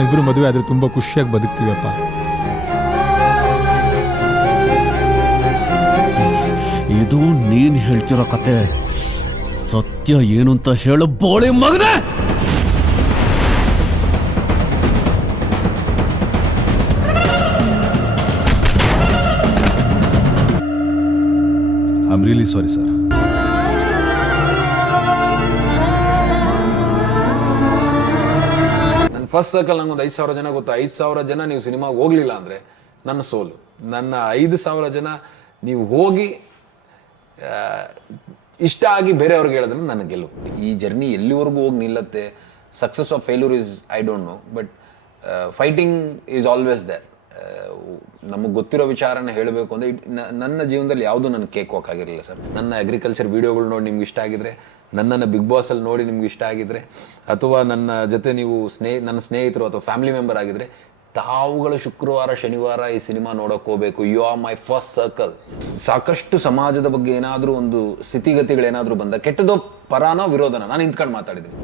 ನಾವಿಬ್ರು ಮದುವೆ ಆದರೆ ತುಂಬ ಖುಷಿಯಾಗಿ ಬದುಕ್ತೀವಪ್ಪ. ಇದು ನೀನ್ ಹೇಳ್ತಿರೋ ಕತೆ. ಸತ್ಯ ಏನು ಅಂತ ಹೇಳು ಬೋಳಿ ಮಗನೇ! I am really sorry sir first circle ನಂಗೆ ಒಂದು ಐದು ಸಾವಿರ ಜನ ಗೊತ್ತು? ಐದು ಸಾವಿರ ಜನ ನೀವು ಸಿನಿಮಾಗೆ ಹೋಗ್ಲಿಲ್ಲ ಅಂದರೆ ನನ್ನ ಸೋಲು. ನನ್ನ ಐದು ಸಾವಿರ ಜನ ನೀವು ಹೋಗಿ ಇಷ್ಟ ಆಗಿ ಬೇರೆಯವ್ರಿಗೆ ಹೇಳಿದ್ರೆ ನನ್ನ ಗೆಲುವು. ಈ ಜರ್ನಿ ಎಲ್ಲಿವರೆಗೂ ಹೋಗಿ ನಿಲ್ಲತ್ತೆ? Success of failure is I don't know but fighting is always there ನಮಗೆ ಗೊತ್ತಿರೋ ವಿಚಾರನ ಹೇಳಬೇಕು ಅಂದರೆ ನನ್ನ ಜೀವನದಲ್ಲಿ ಯಾವುದೂ ನನಗೆ ಕೇಕ್ ಆಗಿರಲಿಲ್ಲ ಸರ್ ನನ್ನ ಅಗ್ರಿಕಲ್ಚರ್ ವೀಡಿಯೋಗಳು ನೋಡಿ ನಿಮ್ಗೆ ಇಷ್ಟ ಆಗಿದ್ರೆ ನನ್ನನ್ನು ಬಿಗ್ ಬಾಸಲ್ಲಿ ನೋಡಿ ನಿಮ್ಗೆ ಇಷ್ಟ ಆಗಿದ್ರೆ, ಅಥವಾ ನನ್ನ ಜೊತೆ ನೀವು ಸ್ನೇಹ, ನನ್ನ ಸ್ನೇಹಿತರು ಅಥವಾ ಫ್ಯಾಮಿಲಿ ಮೆಂಬರ್ ಆಗಿದ್ರೆ, ತಾವುಗಳು ಶುಕ್ರವಾರ, ಶನಿವಾರ ಈ ಸಿನಿಮಾ ನೋಡೋಕೆ ಹೋಗಬೇಕು. You are my first circle ಸಾಕಷ್ಟು ಸಮಾಜದ ಬಗ್ಗೆ ಏನಾದರೂ ಒಂದು ಸ್ಥಿತಿಗತಿಗಳೇನಾದರೂ ಬಂದ, ಕೆಟ್ಟದೋ ಪರಾನೋ ವಿರೋಧನ, ನಾನು ನಿಂತ್ಕೊಂಡು ಮಾತಾಡಿದ್ದೀನಿ.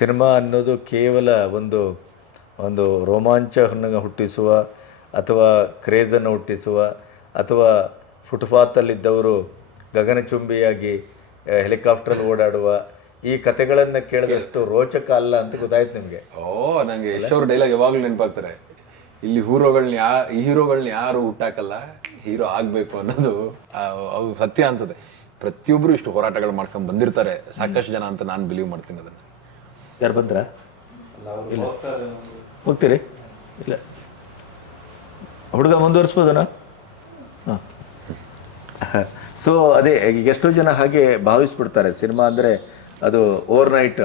ಸಿನಿಮಾ ಅನ್ನೋದು ಕೇವಲ ಒಂದು ಒಂದು ರೋಮಾಂಚವನ್ನು ಹುಟ್ಟಿಸುವ ಅಥವಾ ಕ್ರೇಜನ್ನು ಹುಟ್ಟಿಸುವ ಅಥವಾ ಫುಟ್ಪಾತಲ್ಲಿದ್ದವರು ಗಗನಚುಂಬಿಯಾಗಿ ಹೆಲಿಕಾಪ್ಟರ್ ಓಡಾಡುವ ಈ ಕತೆಗಳನ್ನು ಕೇಳಿದಷ್ಟು ರೋಚಕ ಅಲ್ಲ ಅಂತ ಗೊತ್ತಾಯ್ತು ನಿಮಗೆ? ಓ ನನಗೆ ಎಷ್ಟೋರು ಡೈಲಾಗ್ ಯಾವಾಗಲೂ ನೆನಪಾಗ್ತಾರೆ. ಇಲ್ಲಿ ಹೀರೋಗಳನ್ನ ಯಾ ಹೀರೋಗಳನ್ನ ಯಾರು ಹುಟ್ಟಾಕಲ್ಲ, ಹೀರೋ ಆಗಬೇಕು ಅನ್ನೋದು ಅದು ಸತ್ಯ ಅನ್ಸುತ್ತೆ. ಪ್ರತಿಯೊಬ್ಬರು ಇಷ್ಟು ಹೋರಾಟಗಳು ಮಾಡ್ಕೊಂಡು ಬಂದಿರ್ತಾರೆ. ಸಾಕಷ್ಟು ಜನ ಅಂತ ನಾನು ಬಿಲೀವ್ ಮಾಡ್ತೀನಿ ಅದನ್ನ. ಯಾರು ಬಂದ್ರ? ಇಲ್ಲ. ಹೋಗ್ತೀರಿ. ಇಲ್ಲ. ಹುಡುಗ ಮುಂದುವರಿಸ್ಬೋದನ? ಹಾಂ. ಸೊ ಅದೇ ಈಗ ಎಷ್ಟೋ ಜನ ಹಾಗೆ ಭಾವಿಸ್ಬಿಡ್ತಾರೆ. ಸಿನಿಮಾ ಅಂದರೆ ಅದು ಓವರ್ ನೈಟ್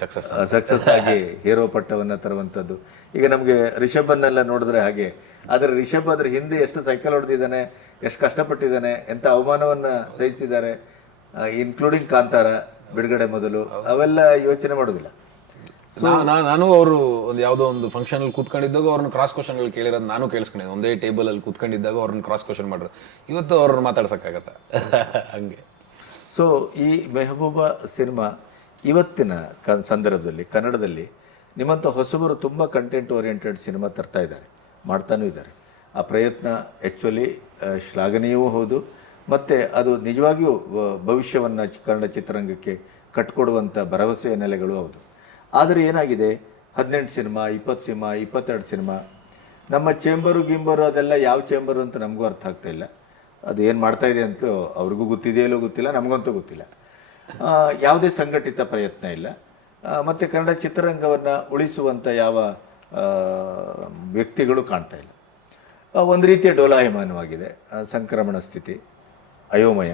ಸಕ್ಸಸ್ ಸಕ್ಸಸ್ ಆಗಿ ಹೀರೋ ಪಟ್ಟವನ್ನು ತರುವಂಥದ್ದು. ಈಗ ನಮಗೆ ರಿಷಭನ್ನೆಲ್ಲ ನೋಡಿದ್ರೆ ಹಾಗೆ. ಆದರೆ ರಿಷಬ್ ಅದ್ರ ಹಿಂದೆ ಎಷ್ಟು ಸೈಕಲ್ ಹೊಡೆದಿದ್ದಾನೆ ಎಷ್ಟು ಕಷ್ಟಪಟ್ಟಿದ್ದಾನೆ ಎಂಥ ಅವಮಾನವನ್ನು ಸಹಿಸಿದ್ದಾರೆ ಇನ್ಕ್ಲೂಡಿಂಗ್ ಕಾಂತಾರ ಬಿಡುಗಡೆ ಮೊದಲು ಅವೆಲ್ಲ ಯೋಚನೆ ಮಾಡೋದಿಲ್ಲ. ನಾನು ಅವರು ಒಂದು ಯಾವುದೋ ಒಂದು ಫಂಕ್ಷನ್ ಅಲ್ಲಿ ಕೂತ್ಕೊಂಡಿದ್ದಾಗ ಅವ್ರನ್ನ ಕ್ರಾಸ್ ಕ್ವಶನ್ಗಳು ಕೇಳಿರೋದು ನಾನು ಕೇಳಿಸ್ಕೊಂಡಿದ್ದೆ ಒಂದೇ ಟೇಬಲ್ ಅಲ್ಲಿ ಕೂತ್ಕೊಂಡಿದ್ದಾಗ ಅವ್ರನ್ನ ಕ್ರಾಸ್ ಕ್ವಶನ್ ಮಾಡೋದು ಇವತ್ತು ಅವ್ರನ್ನ ಮಾತಾಡ್ಸಕ್ಕಾಗತ್ತ? ಹಂಗೆ. ಸೊ ಈ ಮೆಹಬೂಬಾ ಸಿನಿಮಾ ಇವತ್ತಿನ ಕನ್, ಸಂದರ್ಭದಲ್ಲಿ, ಕನ್ನಡದಲ್ಲಿ ನಿಮ್ಮಂಥ ಹೊಸಬರು ತುಂಬ ಕಂಟೆಂಟ್ ಓರಿಯೆಂಟೆಡ್ ಸಿನಿಮಾ ತರ್ತಾ ಇದ್ದಾರೆ. ಮಾಡ್ತಾನೂ ಇದ್ದಾರೆ. ಆ ಪ್ರಯತ್ನ ಆ್ಯಕ್ಚುಲಿ ಶ್ಲಾಘನೀಯವೂ ಹೌದು. ಮತ್ತು ಅದು ನಿಜವಾಗಿಯೂ ಭವಿಷ್ಯವನ್ನು ಕನ್ನಡ ಚಿತ್ರರಂಗಕ್ಕೆ ಕಟ್ಕೊಡುವಂಥ ಭರವಸೆಯ ನೆಲೆಗಳು ಹೌದು. ಆದರೆ ಏನಾಗಿದೆ? ಹದಿನೆಂಟು ಸಿನಿಮಾ, ಇಪ್ಪತ್ತು ಸಿನಿಮಾ, ಇಪ್ಪತ್ತೆರಡು ಸಿನಿಮಾ. ನಮ್ಮ ಚೇಂಬರು, ಗಿಂಬರು ಅದೆಲ್ಲ ಯಾವ ಚೇಂಬರು ಅಂತ ನಮಗೂ ಅರ್ಥ ಆಗ್ತಾ ಇಲ್ಲ. ಅದು ಏನು ಮಾಡ್ತಾ ಇದೆ ಅಂತ ಅವ್ರಿಗೂ ಗೊತ್ತಿದೆಯಲ್ಲೋ ಗೊತ್ತಿಲ್ಲ, ನಮಗಂತೂ ಗೊತ್ತಿಲ್ಲ. ಯಾವುದೇ ಸಂಘಟಿತ ಪ್ರಯತ್ನ ಇಲ್ಲ. ಮತ್ತು ಕನ್ನಡ ಚಿತ್ರರಂಗವನ್ನು ಉಳಿಸುವಂಥ ಯಾವ ವ್ಯಕ್ತಿಗಳು ಕಾಣ್ತಾ ಇಲ್ಲ. ಒಂದು ರೀತಿಯ ಡೋಲಾಯಮಾನವಾಗಿದೆ ಸಂಕ್ರಮಣ ಸ್ಥಿತಿ, ಅಯೋಮಯ.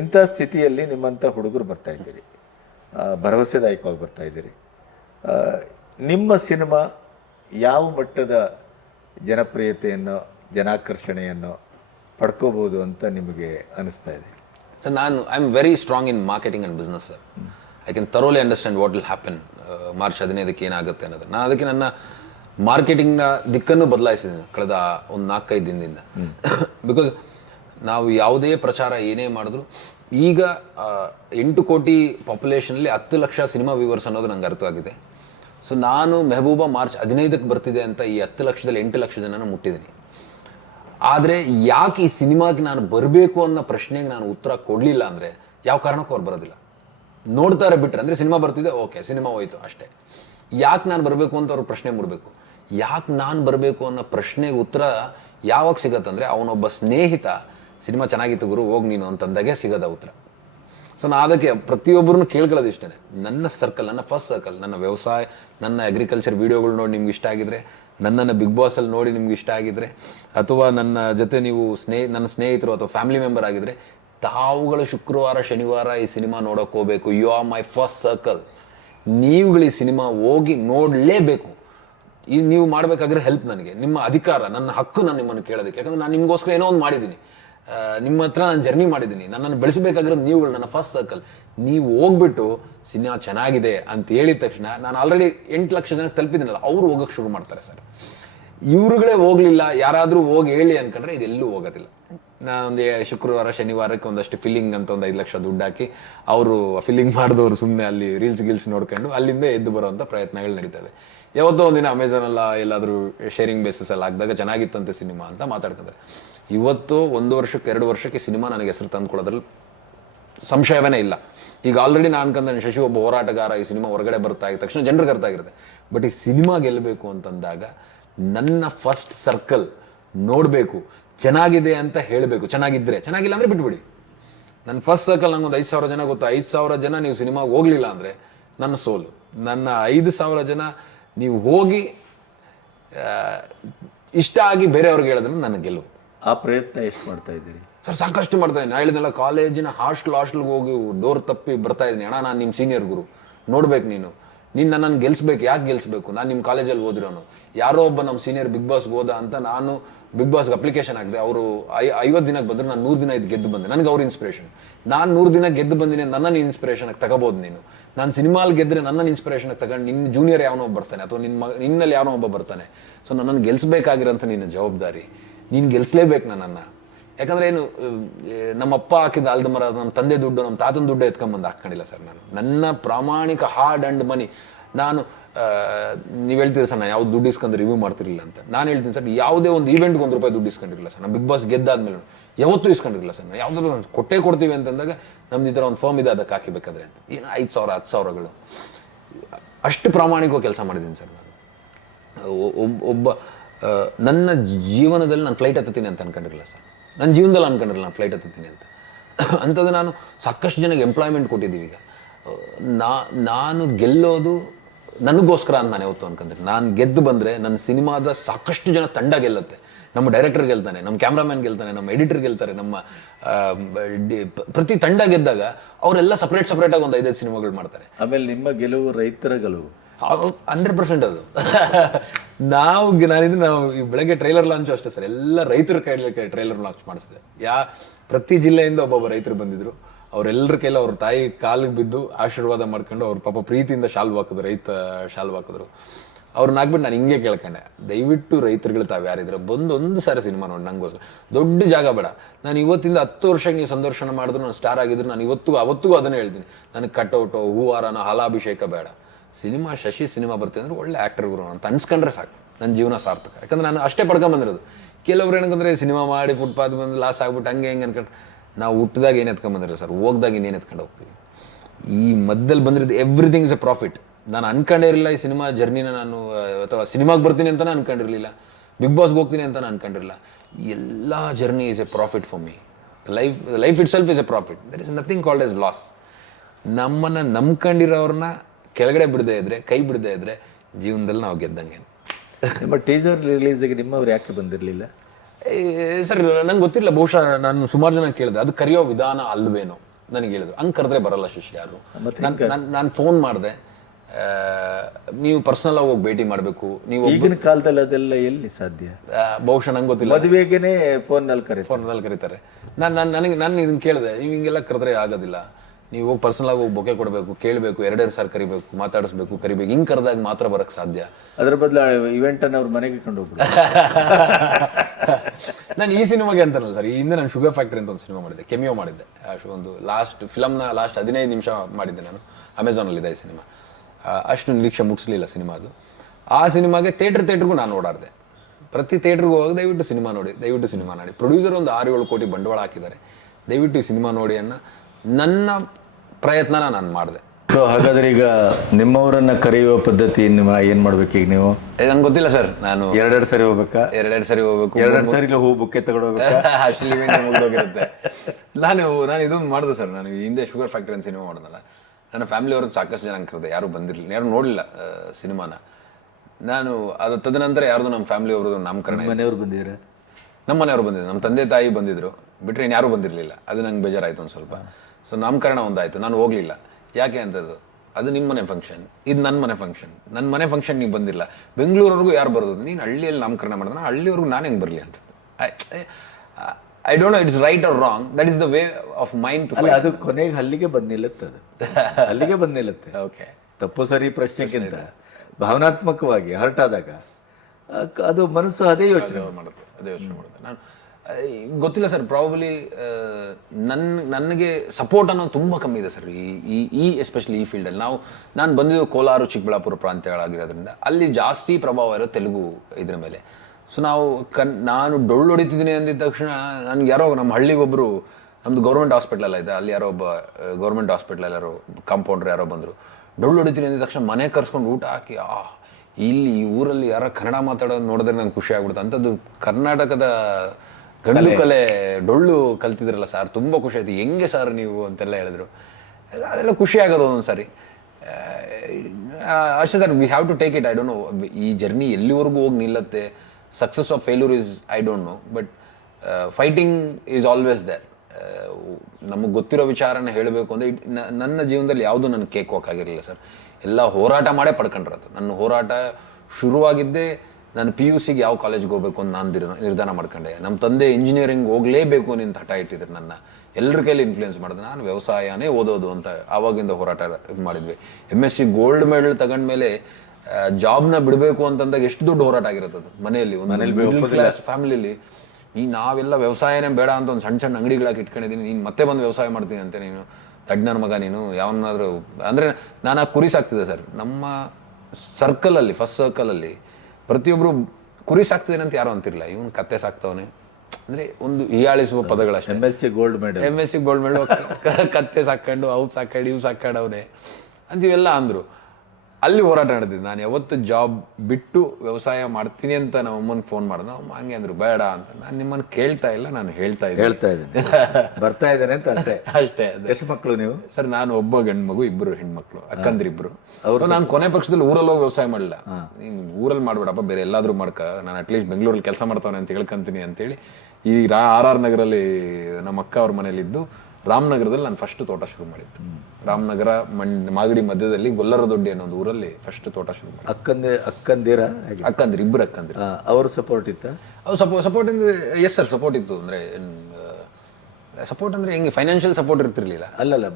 ಇಂಥ ಸ್ಥಿತಿಯಲ್ಲಿ ನಿಮ್ಮಂಥ ಹುಡುಗರು ಬರ್ತಾ ಇದ್ದೀರಿ. ಭರವಸೆದಾಯಕವಾಗಿ ಬರ್ತಾ ಇದ್ದೀರಿ. ನಿಮ್ಮ ಸಿನಿಮಾ ಯಾವ ಮಟ್ಟದ ಜನಪ್ರಿಯತೆಯನ್ನು ಜನಾಕರ್ಷಣೆಯನ್ನು ಪಡ್ಕೋಬೋದು ಅಂತ ನಿಮಗೆ ಅನಿಸ್ತಾ ಇದೆ? ಸರ್ ನಾನು I am very strong in marketing and business sir I can thoroughly understand what will happen March ಹದಿನೈದಕ್ಕೆ ಏನಾಗುತ್ತೆ ಅನ್ನೋದು. ನಾನು ಅದಕ್ಕೆ ನನ್ನ ಮಾರ್ಕೆಟಿಂಗ್ನ ದಿಕ್ಕನ್ನು ಬದಲಾಯಿಸಿದ್ದೀನಿ ಕಳೆದ ಒಂದು ನಾಲ್ಕೈದು ದಿನದಿಂದ. ಬಿಕಾಸ್ ನಾವು ಯಾವುದೇ ಪ್ರಚಾರ ಏನೇ ಮಾಡಿದ್ರು ಈಗ ಎಂಟು ಕೋಟಿ ಪಾಪ್ಯುಲೇಷನಲ್ಲಿ ಹತ್ತು ಲಕ್ಷ ಸಿನಿಮಾ ವ್ಯೂವರ್ಸ್ ಅನ್ನೋದು ನಂಗೆ ಅರ್ಥವಾಗಿದೆ. ಸೊ ನಾನು ಮೆಹಬೂಬ ಮಾರ್ಚ್ ಹದಿನೈದಕ್ಕೆ ಬರ್ತಿದೆ ಅಂತ ಈ ಹತ್ತು ಲಕ್ಷದಲ್ಲಿ ಎಂಟು ಲಕ್ಷ ಜನನ ಮುಟ್ಟಿದ್ದೀನಿ. ಆದರೆ ಯಾಕೆ ಈ ಸಿನಿಮಾಗೆ ನಾನು ಬರಬೇಕು ಅನ್ನೋ ಪ್ರಶ್ನೆಗೆ ನಾನು ಉತ್ತರ ಕೊಡಲಿಲ್ಲ ಅಂದರೆ ಯಾವ ಕಾರಣಕ್ಕೂ ಅವ್ರು ಬರೋದಿಲ್ಲ. ನೋಡ್ತಾರೆ ಬಿಟ್ರೆ, ಅಂದರೆ ಸಿನಿಮಾ ಬರ್ತಿದೆ, ಓಕೆ, ಸಿನಿಮಾ ಹೋಯ್ತು ಅಷ್ಟೇ. ಯಾಕೆ ನಾನು ಬರಬೇಕು ಅಂತ ಅವ್ರು ಪ್ರಶ್ನೆ ಮೂಡಬೇಕು? ಯಾಕೆ ನಾನು ಬರಬೇಕು ಅನ್ನೋ ಪ್ರಶ್ನೆಗೆ ಉತ್ತರ ಯಾವಾಗ ಸಿಗತ್ತಂದರೆ ಅವನೊಬ್ಬ ಸ್ನೇಹಿತ, ಸಿನಿಮಾ ಚೆನ್ನಾಗಿತ್ತು ಗುರು, ಹೋಗಿ ನೀನು ಅಂತಂದಾಗೆ ಸಿಗೋದ ಉತ್ತರ. ಸೊ ನಾನು ಅದಕ್ಕೆ ಪ್ರತಿಯೊಬ್ಬರನ್ನು ಕೇಳ್ಕೊಳ್ಳೋದು ಇಷ್ಟೇ ನನ್ನ ಸರ್ಕಲ್ ನನ್ನ ಫಸ್ಟ್ ಸರ್ಕಲ್ ನನ್ನ ವ್ಯವಸಾಯ, ನನ್ನ ಅಗ್ರಿಕಲ್ಚರ್ ವೀಡಿಯೋಗಳು ನೋಡಿ ನಿಮ್ಗೆ ಇಷ್ಟ ಆಗಿದ್ರೆ, ನನ್ನನ್ನು ಬಿಗ್ ಬಾಸಲ್ಲಿ ನೋಡಿ ನಿಮ್ಗೆ ಇಷ್ಟ ಆಗಿದ್ರೆ, ಅಥವಾ ನನ್ನ ಜೊತೆ ನೀವು ಸ್ನೇಹ, ನನ್ನ ಸ್ನೇಹಿತರು ಅಥವಾ ಫ್ಯಾಮಿಲಿ ಮೆಂಬರ್ ಆಗಿದ್ರೆ, ತಾವುಗಳು ಶುಕ್ರವಾರ, ಶನಿವಾರ ಈ ಸಿನಿಮಾ ನೋಡೋಕೆ ಹೋಗಬೇಕು. You are my first circle ನೀವುಗಳು ಈ ಸಿನಿಮಾ ಹೋಗಿ ನೋಡಲೇಬೇಕು. ಈ ನೀವು ಮಾಡಬೇಕಾಗಿರೋ ಹೆಲ್ಪ್ ನನಗೆ, ನಿಮ್ಮ ಅಧಿಕಾರ, ನನ್ನ ಹಕ್ಕು ನಾನು ನಿಮ್ಮನ್ನು ಕೇಳೋದಕ್ಕೆ. ಯಾಕಂದ್ರೆ ನಾನು ನಿಮಗೋಸ್ಕರ ಏನೋ ಒಂದು ಮಾಡಿದ್ದೀನಿ. ನಿಮ್ಮ ಹತ್ರ ನಾನು ಜರ್ನಿ ಮಾಡಿದ್ದೀನಿ. ನನ್ನನ್ನು ಬೆಳೆಸಬೇಕಾಗಿರೋದು ನೀವುಗಳು, ನನ್ನ ಫಸ್ಟ್ ಸರ್ಕಲ್ ನೀವು ಹೋಗ್ಬಿಟ್ಟು ಸಿನಿಮಾ ಚೆನ್ನಾಗಿದೆ ಅಂತ ಹೇಳಿದ ತಕ್ಷಣ ನಾನು ಆಲ್ರೆಡಿ ಎಂಟು ಲಕ್ಷ ಜನಕ್ಕೆ ತಲುಪಿದ್ದೀನಲ್ಲ, ಅವ್ರು ಹೋಗಕ್ಕೆ ಶುರು ಮಾಡ್ತಾರೆ ಸರ್. ಇವ್ರುಗಳೇ ಹೋಗ್ಲಿಲ್ಲ, ಯಾರಾದರೂ ಹೋಗಿ ಹೇಳಿ ಅನ್ಕೊಂಡ್ರೆ ಇದೆಲ್ಲೂ ಹೋಗೋದಿಲ್ಲ. ನಾನು ಒಂದು ಶುಕ್ರವಾರ, ಶನಿವಾರಕ್ಕೆ ಒಂದಷ್ಟು ಫಿಲ್ಲಿಂಗ್ ಅಂತ ಒಂದು ಐದು ಲಕ್ಷ ದುಡ್ಡು ಹಾಕಿ, ಅವರು ಫಿಲ್ಲಿಂಗ್ ಮಾಡಿದವರು ಸುಮ್ಮನೆ ಅಲ್ಲಿ ರೀಲ್ಸ್ ಗಿಲ್ಸ್ ನೋಡ್ಕೊಂಡು ಅಲ್ಲಿಂದ ಎದ್ದು ಬರುವಂಥ ಪ್ರಯತ್ನಗಳು ನಡೀತವೆ. ಯಾವತ್ತೋ ಒಂದಿನ ಅಮೆಝಾನಲ್ಲ ಎಲ್ಲಾದರೂ ಶೇರಿಂಗ್ ಬೇಸಿಸ್ ಅಲ್ಲಿ ಹಾಕಿದಾಗ ಚೆನ್ನಾಗಿತ್ತಂತೆ ಸಿನಿಮಾ ಅಂತ ಮಾತಾಡ್ತಿದ್ದಾರೆ. ಇವತ್ತು ಒಂದು ವರ್ಷಕ್ಕೆ ಎರಡು ವರ್ಷಕ್ಕೆ ಸಿನಿಮಾ ನನಗೆ ಹೆಸರು ತಂದುಕೊಳ್ಳೋದ್ರಲ್ಲಿ ಸಂಶಯವೇ ಇಲ್ಲ. ಈಗ ಆಲ್ರೆಡಿ ನಾನು ಅನ್ಕೊಂಡೆ ಶಶಿ ಒಬ್ಬ ಹೋರಾಟಗಾರ, ಈ ಸಿನಿಮಾ ಹೊರಗಡೆ ಬರ್ತಾ ಇದ್ದ ತಕ್ಷಣ ಜನರಿಗೆ ಅರ್ಥ ಆಗಿರುತ್ತೆ. ಬಟ್ ಈ ಸಿನಿಮಾ ಗೆಲ್ಲಬೇಕು ಅಂತಂದಾಗ ನನ್ನ ಫಸ್ಟ್ ಸರ್ಕಲ್ ನೋಡಬೇಕು, ಚೆನ್ನಾಗಿದೆ ಅಂತ ಹೇಳಬೇಕು ಚೆನ್ನಾಗಿದ್ದರೆ ಚೆನ್ನಾಗಿಲ್ಲ ಅಂದರೆ ಬಿಟ್ಬಿಡಿ. ನನ್ನ ಫಸ್ಟ್ ಸರ್ಕಲ್ ನನಗೆ ಒಂದು ಐದು ಸಾವಿರ ಜನ ಗೊತ್ತು? ಐದು ಸಾವಿರ ಜನ ನೀವು ಸಿನಿಮಾಗೆ ಹೋಗಲಿಲ್ಲ ಅಂದರೆ ನನ್ನ ಸೋಲು. ನನ್ನ ಐದು ಸಾವಿರ ಜನ ನೀವು ಹೋಗಿ ಇಷ್ಟ ಆಗಿ ಬೇರೆಯವ್ರಿಗೆ ಹೇಳಿದ್ರೆ ನನ್ನ ಗೆಲುವು. ಆ ಪ್ರಯತ್ನ ಎಷ್ಟು ಮಾಡ್ತಾ ಇದ್ದೀರಿ? ಸರ್, ಸಾಕಷ್ಟು ಮಾಡ್ತಾ ಇದ್ದೀನಿ. ಹೇಳಿದ್ನಲ್ಲ, ಕಾಲೇಜಿನ ಹಾಸ್ಟೆಲ್, ಹಾಸ್ಟೆಲ್ಗೆ ಹೋಗಿ ಡೋರ್ ತಪ್ಪಿ ಬರ್ತಾ ಇದ್ದೀನಿ. ಅಣ್ಣ, ನಾನು ನಿಮ್ಮ ಸೀನಿಯರ್ ಗುರು. ನೋಡ್ಬೇಕು ನೀನು. ನೀನು ನನ್ನನ್ನು ಗೆಲ್ಸ್ಬೇಕು. ಯಾಕೆ ಗೆಲ್ಸ್ಬೇಕು? ನಾನು ನಿಮ್ಮ ಕಾಲೇಜಲ್ಲಿ ಓದಿರೋನು ಯಾರೋ ಒಬ್ಬ ನಮ್ಮ ಸೀನಿಯರ್ ಬಿಗ್ ಬಾಸ್ಗೆ ಹೋದ ಅಂತ ನಾನು ಬಿಗ್ ಬಾಸ್ಗೆ ಅಪ್ಲಿಕೇಶನ್ ಹಾಕಿದೆ. ಅವರು ಐ ಐವತ್ತು ದಿನಕ್ಕೆ ಬಂದರೆ ನಾನು ನೂರು ದಿನ ಇದು ಗೆದ್ದು ಬಂದೆ. ನನಗೆ ಅವ್ರ ಇನ್ಸ್ಪಿರೇಷನ್ ನಾನು ನೂರು ದಿನ ಗೆದ್ದು ಬಂದಿನಿ ನನ್ನನ್ನು ಇನ್ಸ್ಪಿರೇಷನ್ಗೆ ತಗೋಬೋದು ನೀನು. ನಾನು ಸಿನಿಮಾಲ್ ಗೆದ್ದರೆ ನನ್ನನ್ನು ಇನ್ಸ್ಪಿರೇಷನ್ಗೆ ತಗೊಂಡು ನಿನ್ನ ಜೂನಿಯರ್ ಯಾವನೋ ಒಬ್ಬ ಬರ್ತಾನೆ. ಅಥವಾ ನಿನ್ನ ಮಗ ನಿನ್ನಲ್ಲಿ ಯಾವನೋ ಒಬ್ಬ ಬರ್ತಾನೆ. ಸೊ ನನ್ನನ್ನು ಗೆಲ್ಸ್ಬೇಕಾಗಿರೋಂಥ ನಿನ್ನ ಜವಾಬ್ದಾರಿ. ನೀನು ಗೆಲ್ಸ್ಲೇಬೇಕು ನನ್ನನ್ನು. ಯಾಕಂದ್ರೆ ಏನು ನಮ್ಮಪ್ಪ ಹಾಕಿದ ಅಲ್ದ ಮರ ನಮ್ಮ ತಂದೆ ದುಡ್ಡು ನಮ್ಮ ತಾತನ ದುಡ್ಡು ಎತ್ಕೊಂಬಂದು ಹಾಕೊಂಡಿಲ್ಲ ಸರ್ ನಾನು. ನನ್ನ ಪ್ರಾಮಾಣಿಕ ಹಾರ್ಡ್ ಅಂಡ್ ಮನಿ ನಾನು ನೀವು ಹೇಳ್ತೀರಿ ಸರ್, ನಾನು ಯಾವ್ದು ದುಡ್ಡು ಇಸ್ಕೊಂಡು ರಿವ್ಯೂ ಮಾಡ್ತಿರ್ಲಿಲ್ಲ ಅಂತ. ನಾನು ಹೇಳ್ತೀನಿ ಸರ್, ಯಾವುದೇ ಒಂದು ಈವೆಂಟ್ಗೆ ಒಂದು ರೂಪಾಯಿ ದುಡ್ಡು ಇಸ್ಕೊಂಡಿರಲಿಲ್ಲ ಸರ್ ನಮ್ಮ ಬಿಗ್ ಬಾಸ್ ಗೆದ್ದಾದ್ಮೇಲೆ ಯಾವತ್ತೂ ಇಸ್ಕೊಂಡಿರಲಿಲ್ಲ ಸರ್ ಯಾವುದಾದ್ರು ಕೊಟ್ಟೇ ಕೊಡ್ತೀವಿ ಅಂತಂದಾಗ ನಮ್ದು ಈ ಥರ ಒಂದು ಫಾರ್ಮ್ ಇದೆ, ಅದಕ್ಕೆ ಹಾಕಿಬೇಕಾದ್ರೆ ಅಂತ. ಏನು ಐದು ಸಾವಿರ, ಹತ್ತು ಸಾವಿರಗಳು. ಅಷ್ಟು ಪ್ರಾಮಾಣಿಕವಾಗಿ ಕೆಲಸ ಮಾಡಿದ್ದೀನಿ ಸರ್ ನಾನು. ಒಬ್ಬ ನನ್ನ ಜೀವನದಲ್ಲಿ ನಾನು ಫ್ಲೈಟ್ ಹತ್ತೀನಿ ಅಂತ ಅನ್ಕೊಂಡಿರಲಿಲ್ಲ ಸರ್. ನನ್ನ ಜೀವನದಲ್ಲಿ ಅನ್ಕೊಂಡಿರಲಿಲ್ಲ ನಾನು ಫ್ಲೈಟ್ ಹತ್ತೀನಿ ಅಂತ. ಅಂಥದ್ದು ನಾನು ಸಾಕಷ್ಟು ಜನಕ್ಕೆ ಎಂಪ್ಲಾಯ್ಮೆಂಟ್ ಕೊಟ್ಟಿದ್ದೀವಿ ಈಗ. ನಾ, ನಾನು ಗೆಲ್ಲೋದು ನನಗೋಸ್ಕರ ಅಂತ ನಾನು ಯಾವತ್ತು ಅನ್ಕೊಂತೀನಿ ನಾನು ಗೆದ್ದು ಬಂದರೆ ನನ್ನ ಸಿನಿಮಾದ ಸಾಕಷ್ಟು ಜನ ತಂಡ ಗೆಲ್ಲುತ್ತೆ. ನಮ್ಮ ಡೈರೆಕ್ಟರ್ ಗೆಲ್ತಾನೆ, ನಮ್ಮ ಕ್ಯಾಮ್ರಾಮ್ಯಾನ್ ಗೆಲ್ತಾನೆ, ನಮ್ಮ ಎಡಿಟರ್ ಗೆಲ್ತಾರೆ, ನಮ್ಮ ಪ್ರತಿ ತಂಡ ಗೆದ್ದಾಗ ಅವರೆಲ್ಲ ಸಪ್ರೇಟ್ ಸಪ್ರೇಟಾಗಿ ಒಂದು ಐದೈದು ಸಿನಿಮಾಗಳು ಮಾಡ್ತಾರೆ. ಆಮೇಲೆ ನಿಮ್ಮ ಗೆಲುವು ರೈತರ ಗೆಲುವು ಹಂಡ್ರೆಡ್ ಪರ್ಸೆಂಟ್ ಅದು. ನಾವು ನಾನಿದ್ದು ನಾವು ಈ ಬೆಳಗ್ಗೆ ಟ್ರೈಲರ್ ಲಾಂಚ್ ಅಷ್ಟೇ ಸರ್. ಎಲ್ಲ ರೈತರ ಕೈಲಿ ಟ್ರೈಲರ್ ಲಾಂಚ್ ಮಾಡಿಸಿದೆ. ಯಾ, ಪ್ರತಿ ಜಿಲ್ಲೆಯಿಂದ ಒಬ್ಬೊಬ್ಬ ರೈತರು ಬಂದಿದ್ರು. ಅವರೆಲ್ಲರ ಕೈಲಿ ಅವ್ರ ತಾಯಿ ಕಾಲಿಗೆ ಬಿದ್ದು ಆಶೀರ್ವಾದ ಮಾಡ್ಕೊಂಡು ಅವ್ರ ಪಾಪ ಪ್ರೀತಿಯಿಂದ ಶಾಲ್ವ್ ಹಾಕಿದ್ರು, ರೈತ ಶಾಲ್ವ್ ಹಾಕಿದ್ರು. ಅವ್ರನ್ನ ಹಾಕ್ಬಿಟ್ಟು ನಾನು ಹಿಂಗೆ ಕೇಳ್ಕೊಂಡೆ. ದಯವಿಟ್ಟು ರೈತರುಗಳು ತಾವು ಯಾರಿದ್ರೆ ಬಂದು ಒಂದು ಸಾರಿ ಸಿನಿಮಾ ನೋಡಿ ನಂಗೋಸ್ಕರ. ದೊಡ್ಡ ಜಾಗ ಬೇಡ. ನಾನು ಇವತ್ತಿಂದ ಹತ್ತು ವರ್ಷಕ್ಕೆ ನೀವು ಸಂದರ್ಶನ ಮಾಡಿದ್ರು, ನಾನು ಸ್ಟಾರ್ ಆಗಿದ್ರು, ನಾನು ಇವತ್ತಿಗೂ, ಅವತ್ತಿಗೂ ಅದನ್ನೇ ಹೇಳ್ತೀನಿ. ನನಗೆ ಕಟ್ಔಟು ಹೂವಾರನೋ ಹಾಲಾಭಿಷೇಕ ಬೇಡ. ಸಿನಿಮಾ, ಶಶಿ ಸಿನಿಮಾ ಬರ್ತೀನಿ ಅಂದ್ರೆ ಒಳ್ಳೆ ಆ್ಯಕ್ಟರ್ ಗುರು ಅಂತ ಅನ್ಸ್ಕೊಂಡ್ರೆ ಸಾಕು. ನನ್ನ ಜೀವನ ಸಾರ್ಥಕ. ಯಾಕಂದ್ರೆ ನಾನು ಅಷ್ಟೇ ಪಡ್ಕೊಂಬಂದಿರೋದು ಕೆಲವ್ರು ಏನಂದ್ರೆ ಸಿನಿಮಾ ಮಾಡಿ ಫುಟ್ಪಾತ್ ಬಂದು ಲಾಸ್ ಆಗ್ಬಿಟ್ಟು ಹಂಗೆ ಹೆಂಗೆ ಅನ್ಕೊಂಡು ನಾವು ಹುಟ್ಟಿದಾಗ ಏನು ಎತ್ಕೊಂಬಂದಿರೋ ಸರ್? ಹೋಗ್ದಾಗ ಇನ್ನೇನು ಎತ್ಕೊಂಡು ಹೋಗ್ತೀವಿ? ಈ ಮಧ್ಯದಲ್ಲಿ ಬಂದಿರೋದು ಎವ್ರಿಥಿಂಗ್ ಇಸ್ ಎ ಪ್ರಾಫಿಟ್ ನಾನು ಅನ್ಕೊಂಡಿರಲಿಲ್ಲ ಈ ಸಿನಿಮಾ ಜರ್ನಿನ ನಾನು, ಅಥವಾ ಸಿನಿಮಾಗೆ ಬರ್ತೀನಿ ಅಂತಲೇ ಅನ್ಕೊಂಡಿರಲಿಲ್ಲ. ಬಿಗ್ ಬಾಸ್ಗೆ ಹೋಗ್ತೀನಿ ಅಂತ ಅನ್ಕೊಂಡಿರಲಿಲ್ಲ. ಎಲ್ಲ journey is a profit for me life life itself is a profit there is nothing called as loss ನಮ್ಮನ್ನು ನಂಬ್ಕೊಂಡಿರೋರನ್ನ ಕೆಳಗಡೆ ಬಿಡದೆ ಇದ್ರೆ ಕೈ ಬಿಡದೆ ಇದ್ರೆ ಜೀವನದಲ್ಲಿ ನಾವು ಗೆದ್ದಂಗೆ. ನಿಮ್ಮ ಟೀಸರ್ ರಿಲೀಸಿಗೆ ನಿಮ್ಮವ್ರು ಯಾಕೆ ಬಂದಿರಲಿಲ್ಲ? ಏ, ಸರ್ ನಂಗೆ ಗೊತ್ತಿಲ್ಲ ಬಹುಶಃ ನಾನು ಸುಮಾರು ಜನ ಕೇಳಿದೆ. ಅದು ಕರೆಯೋ ವಿಧಾನ ಅಲ್ವೇನೋ ನನಗೆ ಹೇಳಿದ್ರು. ಹಂಗೆ ಕರೆದ್ರೆ ಬರಲ್ಲ ಶಿಷ್ಯ ಯಾರು. ನಾನು ಫೋನ್ ಮಾಡಿದೆ. ನೀವು ಪರ್ಸನಲ್ ಆಗಿ ಹೋಗಿ ಭೇಟಿ ಮಾಡಬೇಕು. ನೀವು ಈಗಿನ ಕಾಲದಲ್ಲಿ ಅದೆಲ್ಲ ಎಲ್ಲಿ ಸಾಧ್ಯ? ಬಹುಶಃ ನಂಗೆ ಗೊತ್ತಿಲ್ಲ. ಮದುವೆಗೇನೆ ಫೋನ್ನಲ್ಲಿ ಕರೀತಾರೆ. ಫೋನ್ ಕರೀತಾರೆ. ನಾನು ನಾನು ನನಗೆ ನಾನು ಇದನ್ನ ಕೇಳಿದೆ. ನೀವು ಹಿಂಗೆಲ್ಲ ಕರೆದ್ರೆ ಆಗೋದಿಲ್ಲ. ನೀವು ಹೋಗಿ ಪರ್ಸನಲ್ ಆಗಿ ಹೋಗಿ ಬೊಕೆ ಕೊಡಬೇಕು ಕೇಳಬೇಕು ಎರಡೆರಡು ಸಾರಿ ಕರಿಬೇಕು ಮಾತಾಡಿಸ್ಬೇಕು ಕರಿಬೇಕು ಹಿಂಗೆ ಕರೆದಾಗ ಮಾತ್ರ ಬರಕ್ಕೆ ಸಾಧ್ಯ. ಅದ್ರ ಬದಲು ಇವೆಂಟ್ ಅನ್ನ ಅವ್ರ ಮನೆಗೆ ಇಟ್ಕೊಂಡು ಹೋಗ್ಬಿಟ್ಟು ನಾನು ಈ ಸಿನಿಮಾಗೆ ಅಂತಾನಲ್ಲ ಸರ್ ಈ ಹಿಂದೆ ನಾನು ಶುಗರ್ ಫ್ಯಾಕ್ಟ್ರಿ ಅಂತ ಒಂದು ಸಿನಿಮಾ ಮಾಡಿದ್ದೆ ಕೆಮಿಯೋ ಮಾಡಿದ್ದೆ. ಆ ಶು- ಒಂದು ಲಾಸ್ಟ್ ಫಿಲಮ್ನ ಲಾಸ್ಟ್ ಹದಿನೈದು ನಿಮಿಷ ಮಾಡಿದ್ದೆ ನಾನು ಅಮೆಝಾನಲ್ಲಿದೆ ಈ ಸಿನಿಮಾ. ಅಷ್ಟು ನಿರೀಕ್ಷೆ ಮುಗಿಸ್ಲಿಲ್ಲ ಸಿನಿಮಾ ಅದು. ಆ ಸಿನಿಮಾಗೆ ಥಿಯೇಟ್ರ್ ಥಿಯೇಟ್ರಿಗೂ ನಾನು ಓಡಾಡಿದೆ. ಪ್ರತಿ ಥಿಯೇಟ್ರಿಗೂ ಹೋಗಿ ದಯವಿಟ್ಟು ಸಿನಿಮಾ ನೋಡಿ ದಯವಿಟ್ಟು ಸಿನಿಮಾ ನೋಡಿ. ಪ್ರೊಡ್ಯೂಸರ್ ಒಂದು ಆರು ಏಳು ಕೋಟಿ ಬಂಡವಾಳ ಹಾಕಿದ್ದಾರೆ. ದಯವಿಟ್ಟು ಈ ಸಿನಿಮಾ ನೋಡಿ ಅನ್ನೋ. ನನ್ನ ಪ್ರಯತ್ನನ ನಾನು ಮಾಡಿದೆ. ಸೊ ಹಾಗಾದ್ರೆ ಈಗ ನಿಮ್ಮವರನ್ನ ಕರೆಯುವ ಪದ್ಧತಿ ನಿಮ್ಮ ಏನ್ ಮಾಡ್ಬೇಕು ಈಗ ನೀವು? ನಂಗೆ ಗೊತ್ತಿಲ್ಲ ಸರ್ ನಾನು ಎರಡೆರಡು ಸರಿ ಹೋಗ್ಬೇಕಾ? ಎರಡೆರಡು ಸರಿ ಹೋಗ್ಬೇಕು. ಎರಡೆರಡು ಸರಿ ಹೂ ಬುಕ್ಕೆ ತಗೊಂಡೋಗ್ಬೇಕಾ? ಆಕ್ಚುಲಿ ಮುಗ್ದೋಗಿರುತ್ತೆ ನಾನು ನಾನು ಇದೊಂದು ಮಾಡಿದೆ ಸರ್ ನಾನು ಹಿಂದೆ ಶುಗರ್ ಫ್ಯಾಕ್ಟ್ರಿ ಅಂತ ಸಿನಿಮಾ ಮಾಡಿದ್ನಲ್ಲ ನನ್ನ ಫ್ಯಾಮಿಲಿ ಅವ್ರದ್ದು ಸಾಕಷ್ಟು ಜನ ಕರೆದೆ ಯಾರು ಬಂದಿರಲಿಲ್ಲ ಯಾರು ನೋಡಲಿಲ್ಲ ಸಿನಿಮಾನ. ನಾನು ಅದು ತದನಂತರ ಯಾರ್ದು ನಮ್ಮ ಫ್ಯಾಮಿಲಿ ಅವ್ರದ್ದು ನಾಮಕರಣ. ಮನೆಯವ್ರು ಬಂದಿರ ನಮ್ಮ ಮನೆಯವರು ಬಂದಿದ್ರು ನಮ್ಮ ತಂದೆ ತಾಯಿ ಬಂದಿದ್ರು ಬಿಟ್ಟರೆ ಇನ್ಯಾರೂ ಬಂದಿರಲಿಲ್ಲ ಅದು ನಂಗೆ ಬೇಜಾರಾಯಿತು ಒಂದು ಸ್ವಲ್ಪ. ಸೊ ನಾಮಕರಣ ಒಂದಾಯಿತು. ನಾನು ಹೋಗಲಿಲ್ಲ. ಯಾಕೆ ಅಂತದ್ದು? ಅದು ನಿಮ್ಮ ಮನೆ ಫಂಕ್ಷನ್ ಇದು ನನ್ನ ಮನೆ ಫಂಕ್ಷನ್ ನನ್ನ ಮನೆ ಫಂಕ್ಷನ್ ನೀವು ಬಂದಿಲ್ಲ. ಬೆಂಗಳೂರವರೆಗೂ ಯಾರು ಬರೋದು? ನೀನು ಹಳ್ಳಿಯಲ್ಲಿ ನಾಮಕರಣ ಮಾಡಿದ್ರೆ ಹಳ್ಳಿವರೆಗೂ ನಾನು ಹೆಂಗೆ ಬರಲಿ ಅಂತ I don't know it's right or wrong that is the way of mind to ಅದು ಕೊನೆಗೆ ಅಲ್ಲಿಗೆ ಬಂದ್ ನಿಲ್ಲುತ್ತದೆ ಅದು ಅಲ್ಲಿಗೆ ಬಂದ್ ನಿಲ್ಲುತ್ತೆ ಓಕೆ ತಪ್ಪು ಸರಿ ಪ್ರಶ್ನೆಗಿಂತ ಭಾವನಾತ್ಮಕವಾಗಿ ಹರ್ಟ್ ಆದಾಗ ಅದು ಮನಸ್ಸು ಅದೇ ಯೋಚನೆ. ಮಾಡುತ್ತೆ ಅದೇ ಯೋಚನೆ ಮಾಡುತ್ತೆ ನಾನು ಗೊತ್ತಿಲ್ಲ ಸರ್ ಪ್ರಾಬಬ್ಲಿ ನನ್ನ ನನಗೆ ಸಪೋರ್ಟ್ ಅನ್ನೋದು ತುಂಬ ಕಮ್ಮಿ ಇದೆ ಸರ್ ಈ ಈ ಈ ಎಸ್ಪೆಷಲಿ ಈ ಫೀಲ್ಡಲ್ಲಿ ನಾವು, ನಾನು ಬಂದಿದ್ದು ಕೋಲಾರ, ಚಿಕ್ಕಬಳ್ಳಾಪುರ ಪ್ರಾಂತ್ಯಗಳಾಗಿರೋದ್ರಿಂದ ಅಲ್ಲಿ ಜಾಸ್ತಿ ಪ್ರಭಾವ ಇರೋ ತೆಲುಗು ಇದ್ರ ಮೇಲೆ. ಸೊ ನಾವು ಕನ್, ನಾನು ಡೊಳ್ಳು ಹೊಡಿತಿದ್ದೀನಿ ತಕ್ಷಣ ನನಗೆ ಯಾರೋ ನಮ್ಮ ಹಳ್ಳಿಗೊಬ್ಬರು ನಮ್ದು ಗೌರ್ಮೆಂಟ್ ಹಾಸ್ಪಿಟ್ಲಲ್ಲ ಇದೆ, ಅಲ್ಲಿ ಯಾರೋ ಒಬ್ಬ ಗೌರ್ಮೆಂಟ್ ಹಾಸ್ಪಿಟ್ಲಲ್ಲಿ ಯಾರೋ ಕಾಂಪೌಂಡ್ರ್ ಯಾರೋ ಬಂದರು. ಡೊಳ್ಳು ಹೊಡಿತೀನಿ ಅಂದಿದ ತಕ್ಷಣ ಮನೆ ಕರ್ಸ್ಕೊಂಡು ಊಟ ಹಾಕಿ, ಆ, ಇಲ್ಲಿ ಊರಲ್ಲಿ ಯಾರೋ ಕನ್ನಡ ಮಾತಾಡೋದು ನೋಡಿದ್ರೆ ನಂಗೆ ಖುಷಿ ಆಗ್ಬಿಡುತ್ತೆ. ಅಂಥದ್ದು ಕರ್ನಾಟಕದ ಗಂಡು ಕಲೆ, ಡೊಳ್ಳು ಕಲ್ತಿದ್ರಲ್ಲ ಸರ್, ತುಂಬ ಖುಷಿ ಆಯ್ತು. ಹೆಂಗೆ ಸರ್ ನೀವು ಅಂತೆಲ್ಲ ಹೇಳಿದ್ರು. ಅದೆಲ್ಲ ಖುಷಿ ಆಗೋದು ಒಂದೊಂದು ಸಾರಿ. ಅಷ್ಟೇ sir we have to take it I don't know ಈ ಜರ್ನಿ ಎಲ್ಲಿವರೆಗೂ ಹೋಗಿ ನಿಲ್ಲತ್ತೆ? Success of failure is I don't know but fighting is always there ನಮಗೆ ಗೊತ್ತಿರೋ ವಿಚಾರನ ಹೇಳಬೇಕು ಅಂದರೆ ನನ್ನ ಜೀವನದಲ್ಲಿ ಯಾವುದೂ ನನಗೆ ಕೇಕ್ ಆಗಿರಲಿಲ್ಲ ಸರ್. ಎಲ್ಲ ಹೋರಾಟ ಮಾಡೇ ಪಡ್ಕೊಂಡಿರೋದು ನನ್ನ ಹೋರಾಟ ಶುರುವಾಗಿದ್ದೇ ನಾನು ಪಿ ಯು ಸಿಗೆ ಯಾವ ಕಾಲೇಜ್ಗೆ ಹೋಗ್ಬೇಕು ಅಂತ ನಾನು ನಿರ್ ನಿರ್ಧಾರ ಮಾಡ್ಕೊಂಡೆ. ನಮ್ಮ ತಂದೆ ಇಂಜಿನಿಯರಿಂಗ್ ಹೋಗಲೇಬೇಕು ನಿಂತ ಹಠ ಇಟ್ಟಿದ್ರು ನನ್ನ. ಎಲ್ಲರ ಕೈಲಿ ಇನ್ಫ್ಲೂಯೆನ್ಸ್ ಮಾಡಿದೆ. ನಾನು ವ್ಯವಸಾಯನೇ ಓದೋದು ಅಂತ ಆವಾಗಿಂದ ಹೋರಾಟ ಇದ್ ಮಾಡಿದ್ವಿ. M S C gold medal ತಗೊಂಡ್ಮೇಲೆ ಜಾಬ್ನ ಬಿಡಬೇಕು ಅಂತಂದಾಗ ಎಷ್ಟು ದೊಡ್ಡ ಹೋರಾಟ ಆಗಿರುತ್ತೆ ಅದು. ಮನೆಯಲ್ಲಿ ಒಂದು ಮಿಡಲ್ ಕ್ಲಾಸ್ ಫ್ಯಾಮಿಲಿಲಿ ಈ ನಾವೆಲ್ಲ ವ್ಯವಸಾಯನೇ ಬೇಡ ಅಂತ ಒಂದು ಸಣ್ಣ ಸಣ್ಣ ಅಂಗಡಿಗಳಾಗಿ ಇಟ್ಕೊಂಡಿದ್ದೀನಿ. ನೀನು ಮತ್ತೆ ಬಂದು ವ್ಯವಸಾಯ ಮಾಡ್ತೀನಿ ಅಂತ ನೀನು. ದಡ್ಡನ ಮಗ ನೀನು ಯಾವನ್ನಾದರೂ ಅಂದರೆ ನಾನು ಕುರಿ ಸಾಕ್ತಿದ್ದೆ ಸರ್. ನಮ್ಮ ಸರ್ಕಲಲ್ಲಿ ಫಸ್ಟ್ ಸರ್ಕಲಲ್ಲಿ ಪ್ರತಿಯೊಬ್ಬರು ಕುರಿ ಸಾಕ್ತಿದ್ದೀನಿ ಅಂತ ಯಾರು ಅಂತಿರಲಿಲ್ಲ. ಇವನು ಕತ್ತೆ ಸಾಕ್ತವನೆ. ಅಂದ್ರೆ ಒಂದು ಹೀಯಾಳಿಸುವ ಪದಗಳಷ್ಟೇ. M S C gold medal M S C gold medal ಕತ್ತೆ ಸಾಕೊಂಡು ಅವು ಸಾಕಾಡಿ ಇವು ಸಾಕೊಂಡವನೆ ಅಂತ ಇವೆಲ್ಲ ಅಂದರು. ಅಲ್ಲಿ ಹೋರಾಟ ನಡೆದಿದ್ದು. ನಾನು ಯಾವತ್ತು ಜಾಬ್ ಬಿಟ್ಟು ವ್ಯವಸಾಯ ಮಾಡ್ತೀನಿ ಅಂತ ನಮ್ಮ ಅಮ್ಮನ್ ಫೋನ್ ಮಾಡಿದ. ಅಮ್ಮ ಹಂಗೆ ಅಂದ್ರು ಬೇಡ ಅಂತ. ನಾನು ನಿಮ್ಮನ್ನು ಕೇಳ್ತಾ ಇಲ್ಲ ನಾನು ಹೇಳ್ತಾ ಇದ್ದೀನಿ. ಹೇಳ್ತಾ ಇದ್ದೀನಿ. ಬರ್ತಾ ಇದ್ದಾರೆ ಅಂತ ಅಷ್ಟೇ. ಅಷ್ಟೇ ಎಷ್ಟು ಮಕ್ಕಳು ನೀವು? ಸರ್ ನಾನು ಒಬ್ಬ ಗಂಡು ಮಗು ಇಬ್ಬರು ಹೆಣ್ಮಕ್ಳು ಅಕ್ಕಂದ್ರಿಬ್ರು ನಾನು ಕೊನೆ ಪಕ್ಷದಲ್ಲಿ ಊರಲ್ಲಿ ಹೋಗಿ ವ್ಯವಸಾಯ ಮಾಡಲಿಲ್ಲ. ನೀನು ಊರಲ್ಲಿ ಮಾಡ್ಬೇಡಪ್ಪ ಬೇರೆ ಎಲ್ಲಾದ್ರೂ ಮಾಡ್ಕ. ನಾನು ಅಟ್ಲೀಸ್ಟ್ ಬೆಂಗಳೂರಲ್ಲಿ ಕೆಲಸ ಮಾಡ್ತಾನೆ ಅಂತ ಹೇಳ್ಕೊಂತೀನಿ ಅಂತೇಳಿ ಈ ರಾ ಆರ್ ಆರ್ ನಗರಲ್ಲಿ ನಮ್ಮ ಅಕ್ಕ ಅವ್ರ ಮನೇಲಿದ್ದು ರಾಮನಗರದಲ್ಲಿ ನಾನು ಫಸ್ಟ್ ತೋಟ ಶುರು ಮಾಡಿದ್ದು. ರಾಮನಗರ ಮಂಡ್ ಮಾಗಡಿ ಮಧ್ಯದಲ್ಲಿ ಗೊಲ್ಲರದೊಡ್ಡಿ ಅನ್ನೋ ಒಂದು ಊರಲ್ಲಿ ಫಸ್ಟ್ ತೋಟ ಶುರು ಮಾಡಿ ಅಕ್ಕಂದೆ ಅಕ್ಕಂದಿರ ಅಕ್ಕಂದ್ರಿ ಇಬ್ಬರು ಅಕ್ಕಂದ್ರಿ. ಅವರು ಸಪೋರ್ಟ್ ಇತ್ತ? ಅವ್ರು ಸಪೋ ಸಪೋರ್ಟ್ ಅಂದ್ರೆ ಎಸ್ ಸರ್ ಸಪೋರ್ಟ್ ಇತ್ತು ಅಂದ್ರೆ ಸಪೋರ್ಟ್ ಅಂದ್ರೆ ಹೆಂಗೆ ಫೈನಾನ್ಷಿಯಲ್ ಸಪೋರ್ಟ್ ಇರ್ತಿರ್ಲಿಲ್ಲ. ಅಲ್ಲಲ್ಲ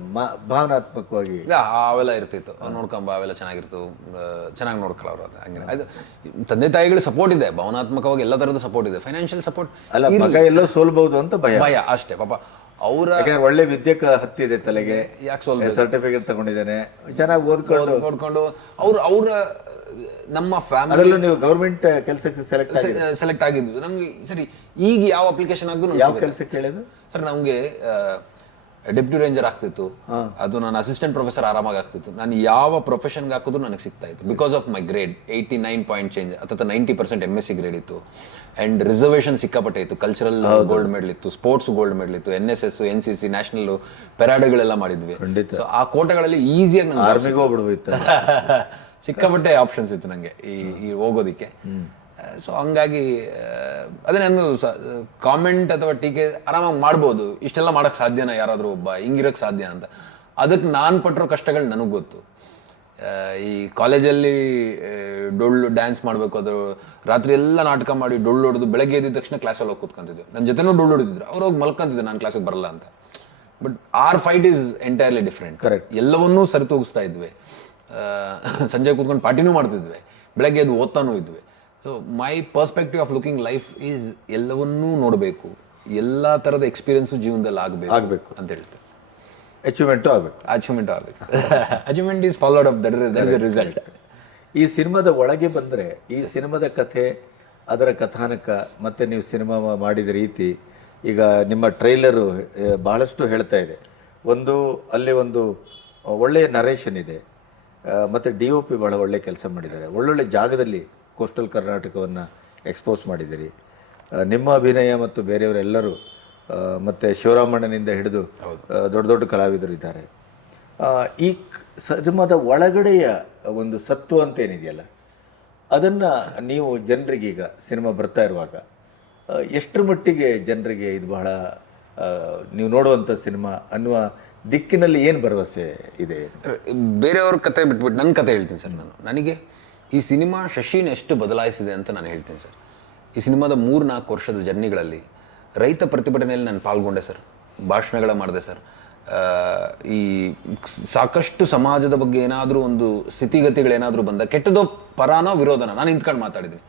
ಭಾವನಾತ್ಮಕವಾಗಿ. ಇಲ್ಲ ಅವೆಲ್ಲ ಇರ್ತಿತ್ತು. ನೋಡ್ಕೊಂಬ ಅವೆಲ್ಲ ಚೆನ್ನಾಗಿರ್ತು ಚೆನ್ನಾಗಿ ನೋಡ್ಕೊಳ್ಳೋರು ಅದು ಹಂಗೆ. ಅದು ತಂದೆ ತಾಯಿಗಳು ಸಪೋರ್ಟ್ ಇದೆ. ಭಾವನಾತ್ಮಕವಾಗಿ ಎಲ್ಲ ಥರದ ಸಪೋರ್ಟ್ ಇದೆ. ಫೈನಾನ್ಷಿಯಲ್ ಸಪೋರ್ಟ್ ಅಲ್ಲ ಎಲ್ಲೋ ಸೋಲ್ಬಹುದು ಅಂತ ಭಯ. ಭಯ ಅಷ್ಟೇ. ಪಾಪ ಅವರ ಒಳ್ಳೆ ವಿದ್ಯೆ ಹತ್ತಿದೆ ತಲೆಗೆ. ಯಾಕೆ ಸ್ವಲ್ಪ ಸರ್ಟಿಫಿಕೇಟ್ ತಗೊಂಡಿದ್ದಾನೆ. ಚೆನ್ನಾಗಿ ಓದ್ಕೊಂಡು. ನೋಡ್ಕೊಂಡು ಅವ್ರು ಅವರ ನಮ್ಮ ಫ್ಯಾಮಿಲಿ ನೀವು ಗೌರ್ಮೆಂಟ್ ಕೆಲಸಕ್ಕೆ ಸೆಲೆಕ್ಟ್ ಸೆಲೆಕ್ಟ್ ಆಗಿದ್ವಿ ನಮ್ಗೆ ಸರಿ ಈಗ ಯಾವ ಅಪ್ಲಿಕೇಶನ್ ಆಗಿದ್ದು ಯಾವ ಕೆಲಸಕ್ಕೆ ಕೇಳಿದ್ರು ಸರ್ ನಮಗೆ ಡೆಪ್ಯೂಟಿ ರೇಂಜರ್ ಆಗ್ತಿತ್ತು. ಅದು ನಾನು ಅಸಿಸ್ಟೆಂಟ್ ಪ್ರೊಫೆಸರ್ ಆರಾಮಾಗಿ ಆಗ್ತಿತ್ತು. ನಾನು ಯಾವ ಪ್ರೊಫೆಷನ್ಗೆ ಹಾಕಿದ್ರು ನನಗೆ ಸಿಗ್ತಾ ಇತ್ತು. Because of my grade eighty nine point change ಅಥವಾ ninety percent M S C grade ಇತ್ತು. ಆ್ಯಂಡ್ ರಿಸರ್ವೇಷನ್ ಸಿಕ್ಕಾಪಟ್ಟೆ ಇತ್ತು. ಕಲ್ಚರಲ್ ಗೋಲ್ಡ್ ಮೆಡಲ್ ಇತ್ತು ಸ್ಪೋರ್ಟ್ಸ್ ಗೋಲ್ಡ್ ಮೆಡಲ್ ಇತ್ತು N S S N C C national ಪೆರಾಡ್ಗಳೆಲ್ಲ ಮಾಡಿದ್ವಿ. ಸೊ ಆ ಕೋಟೆಗಳಲ್ಲಿ ಈಸಿಯಾಗಿ ನಂಗೆ ಸಿಕ್ಕಾಪಟ್ಟೆ ಆಪ್ಷನ್ಸ್ ಇತ್ತು ನನಗೆ ಈ ಹೋಗೋದಿಕ್ಕೆ. ಸೊ ಹಂಗಾಗಿ ಅದೇ ನಂದು ಕಾಮೆಂಟ್ ಅಥವಾ ಟೀಕೆ ಆರಾಮಾಗಿ ಮಾಡ್ಬೋದು. ಇಷ್ಟೆಲ್ಲ ಮಾಡೋಕ್ಕೆ ಸಾಧ್ಯನಾ ಯಾರಾದರೂ ಒಬ್ಬ? ಹಿಂಗಿರೋಕ್ಕೆ ಸಾಧ್ಯ ಅಂತ. ಅದಕ್ಕೆ ನಾನು ಪಟ್ಟಿರೋ ಕಷ್ಟಗಳು ನನಗೆ ಗೊತ್ತು. ಈ ಕಾಲೇಜಲ್ಲಿ ಡೊಳ್ಳು ಡ್ಯಾನ್ಸ್ ಮಾಡಬೇಕು ಅದು ರಾತ್ರಿ ಎಲ್ಲ ನಾಟಕ ಮಾಡಿ ಡೊಳ್ಳು ಹೊಡೆದು ಬೆಳಗ್ಗೆ ಎದ್ದ ತಕ್ಷಣ ಕ್ಲಾಸಲ್ಲಿ ಹೋಗಿ ಕೂತ್ಕೊಂತಿದ್ದೆ ನನ್ನ ಜೊತೆನೂ ಡೊಳ್ಳು ಹೊಡಿದ್ರು ಅವ್ರು ಹೋಗಿ ಮಲ್ಕೊಂತಿದ್ದೆ ನಾನು ಕ್ಲಾಸಿಗೆ ಬರಲ್ಲ ಅಂತ. But our fight is entirely different correct ಎಲ್ಲವನ್ನೂ ಸರಿತೂಗಿಸ್ತಾ ಇದ್ವಿ. ಸಂಜೆ ಕೂತ್ಕೊಂಡು ಪಾರ್ಟಿನೂ ಮಾಡ್ತಿದ್ವಿ. ಬೆಳಗ್ಗೆ ಎದ್ದು ಓದ್ತಾನೂ ಇದ್ವಿ. So my perspective of looking life is ಎಲ್ಲವನ್ನೂ ನೋಡಬೇಕು. ಎಲ್ಲ ಥರದ ಎಕ್ಸ್ಪೀರಿಯನ್ಸು ಜೀವನದಲ್ಲಿ ಆಗಬೇಕು ಆಗಬೇಕು. ಅಂತ ಹೇಳ್ತಾರೆ. ಅಚೀವ್ಮೆಂಟು ಆಗಬೇಕು. ಅಚೀವ್ಮೆಂಟ್ ಆಗಬೇಕು. Achievement is followed up that is a result ಈ ಸಿನಿಮಾದ ಒಳಗೆ ಬಂದರೆ ಈ ಸಿನಿಮಾದ ಕಥೆ ಅದರ ಕಥಾನಕ ಮತ್ತು ನೀವು ಸಿನಿಮಾ ಮಾಡಿದ ರೀತಿ ಈಗ ನಿಮ್ಮ ಟ್ರೈಲರು ಬಹಳಷ್ಟು ಹೇಳ್ತಾ ಇದೆ. ಒಂದು ಅಲ್ಲಿ ಒಂದು ಒಳ್ಳೆಯ ನರೇಷನ್ ಇದೆ. ಮತ್ತು ಡಿ ಒ ಪಿ ಭಾಳ ಒಳ್ಳೆ ಕೆಲಸ ಮಾಡಿದ್ದಾರೆ. ಒಳ್ಳೊಳ್ಳೆ ಜಾಗದಲ್ಲಿ ಕೋಸ್ಟಲ್ ಕರ್ನಾಟಕವನ್ನು ಎಕ್ಸ್ಪೋಸ್ ಮಾಡಿದ್ದೀರಿ. ನಿಮ್ಮ ಅಭಿನಯ ಮತ್ತು ಬೇರೆಯವರೆಲ್ಲರೂ ಮತ್ತು ಶಿವರಾಮಣ್ಣನಿಂದ ಹಿಡಿದು ದೊಡ್ಡ ದೊಡ್ಡ ಕಲಾವಿದರು ಇದ್ದಾರೆ. ಈ ಸಿನಿಮಾದ ಒಳಗಡೆಯ ಒಂದು ಸತ್ವ ಅಂತ ಏನಿದೆಯಲ್ಲ ಅದನ್ನು ನೀವು ಜನರಿಗೀಗ ಸಿನಿಮಾ ಬರ್ತಾ ಇರುವಾಗ ಎಷ್ಟರ ಮಟ್ಟಿಗೆ ಜನರಿಗೆ ಇದು ಬಹಳ ನೀವು ನೋಡುವಂಥ ಸಿನಿಮಾ ಅನ್ನುವ ದಿಕ್ಕಿನಲ್ಲಿ ಏನು ಭರವಸೆ ಇದೆ? ಬೇರೆಯವ್ರ ಕತೆ ಬಿಟ್ಬಿಟ್ಟು ನನ್ನ ಕತೆ ಹೇಳ್ತೀನಿ ಸರ್ ನಾನು. ನನಗೆ ಈ ಸಿನಿಮಾ ಶಶಿನ ಎಷ್ಟು ಬದಲಾಯಿಸಿದೆ ಅಂತ ನಾನು ಹೇಳ್ತೀನಿ ಸರ್. ಈ ಸಿನಿಮಾದ ಮೂರು ನಾಲ್ಕು ವರ್ಷದ ಜರ್ನಿಗಳಲ್ಲಿ ರೈತ ಪ್ರತಿಭಟನೆಯಲ್ಲಿ ನಾನು ಪಾಲ್ಗೊಂಡೆ ಸರ್. ಭಾಷಣಗಳ ಮಾಡಿದೆ ಸರ್. ಈ ಸಾಕಷ್ಟು ಸಮಾಜದ ಬಗ್ಗೆ ಏನಾದರೂ ಒಂದು ಸ್ಥಿತಿಗತಿಗಳೇನಾದರೂ ಬಂದ ಕೆಟ್ಟದೋ ಪರಾನೋ ವಿರೋಧನ ನಾನು ನಿಂತ್ಕೊಂಡು ಮಾತಾಡಿದ್ದೀನಿ.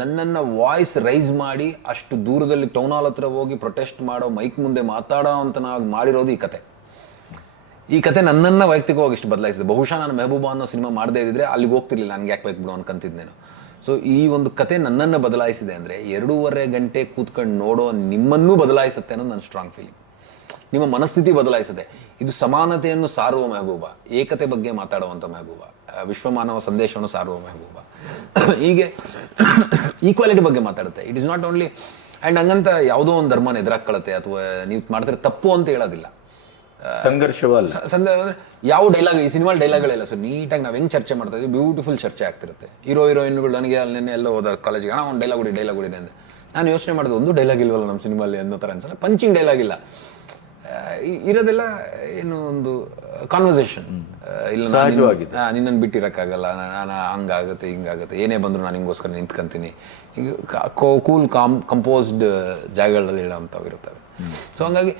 ನನ್ನನ್ನು ವಾಯ್ಸ್ ರೈಸ್ ಮಾಡಿ ಅಷ್ಟು ದೂರದಲ್ಲಿ ಟೌನ್ ಹಾಲ್ ಹತ್ರ ಹೋಗಿ ಪ್ರೊಟೆಸ್ಟ್ ಮಾಡೋ ಮೈಕ್ ಮುಂದೆ ಮಾತಾಡೋ ಅಂತ ನಾವು ಮಾಡಿರೋದು ಈ ಕತೆ. ಈ ಕತೆ ನನ್ನನ್ನು ವೈಯಕ್ತಿಕವಾಗಿ ಇಷ್ಟು ಬದಲಾಯಿಸಿದೆ. ಬಹುಶಃ ನಾನು ಮೆಹಬೂಬಾ ಅನ್ನೋ ಸಿನಿಮಾ ಮಾಡದೇ ಇದ್ದರೆ ಅಲ್ಲಿಗೆ ಹೋಗ್ತಿರ್ಲಿಲ್ಲ, ನನಗೆ ಯಾಕೆ ಬೇಕು ಬಿಡು ಅನ್ಕಂತಿದ್ದೇನು ಸೊ ಈ ಒಂದು ಕತೆ ನನ್ನನ್ನು ಬದಲಾಯಿಸಿದೆ ಅಂದರೆ ಎರಡೂವರೆ ಗಂಟೆ ಕೂತ್ಕೊಂಡು ನೋಡೋ ನಿಮ್ಮನ್ನೂ ಬದಲಾಯಿಸುತ್ತೆ ಅನ್ನೋದು ನನ್ನ ಸ್ಟ್ರಾಂಗ್ ಫೀಲಿಂಗ್ ನಿಮ್ಮ ಮನಸ್ಥಿತಿ ಬದಲಾಯಿಸುತ್ತೆ. ಇದು ಸಮಾನತೆಯನ್ನು ಸಾರುವ ಮೆಹಬೂಬ, ಏಕತೆ ಬಗ್ಗೆ ಮಾತಾಡುವಂಥ ಮೆಹಬೂಬ ವಿಶ್ವಮಾನವ ಸಂದೇಶವನ್ನು ಸಾರುವ ಮೆಹಬೂಬ. ಹೀಗೆ ಈಕ್ವಾಲಿಟಿ ಬಗ್ಗೆ ಮಾತಾಡುತ್ತೆ. It is not only and ಹಂಗಂತ ಯಾವುದೋ ಒಂದು ಧರ್ಮನ ಎದುರಾಕೊಳ್ಳುತ್ತೆ ಅಥವಾ ನೀವು ಮಾಡ್ತಾರೆ ತಪ್ಪು ಅಂತ ಹೇಳೋದಿಲ್ಲ. ಸಂಘರ್ಷವಲ್ಲ. ಯಾವ ಡೈಲಾಗ್ ಈ ಸಿನಿಮಾ ಡೈಲಾಗ್ಗಳಿಲ್ಲ ಸರ್ ನೀಟಾಗಿ ನಾವು ಹೆಂಗ್ ಚರ್ಚೆ ಮಾಡ್ತಾ ಬ್ಯೂಟಿಫುಲ್ ಚರ್ಚೆ ಆಗ್ತಿರುತ್ತೆ. ಹೀರೋ ಹೀರೋಯಿನ್ಗಳು ನನಗೆ ಅಲ್ಲಿ ನಿನ್ನೆ ಎಲ್ಲ ಹೋದ ಕಾಲೇಜಿಗೆ ಅಣ್ಣ ಒಂದು ಡೈಲಾಗ್ ಹೊಡಿ ಡೈಲಾಗ್ ಹೊಡಿದೆ ಅಂತ ನಾನು ಯೋಚನೆ ಮಾಡಿದೆ ಒಂದು ಡೈಲಾಗ್ ಇಲ್ವಲ್ಲ ನಮ್ಮ ಸಿನಿಮಾಲಿ ಅನ್ನೋ ಥರ ಅನ್ಸಲ್ಲ. ಪಂಚಿಂಗ್ ಡೈಲಾಗ್ ಇಲ್ಲ. ಇರೋದೆಲ್ಲ ಏನು ಒಂದು ಕಾನ್ವರ್ಸೇಷನ್ ಇಲ್ಲ. ನಿನ್ನನ್ನು ಬಿಟ್ಟಿರೋಕ್ಕಾಗಲ್ಲ. ನಾನು ಹಂಗಾಗುತ್ತೆ ಹಿಂಗಾಗುತ್ತೆ. ಏನೇ ಬಂದರೂ ನಾನು ಹಿಂಗೋಸ್ಕರ ನಿಂತ್ಕೊಂತೀನಿ. ಹಿಂಗೆ ಕೂಲ್ ಕಾಮ್ ಕಂಪೋಸ್ಡ್ ಜಾಗಗಳಲ್ಲಿ ಹೇಳೋವಂಥವು ಇರ್ತವೆ ಸೊ ಹಂಗಾಗಿ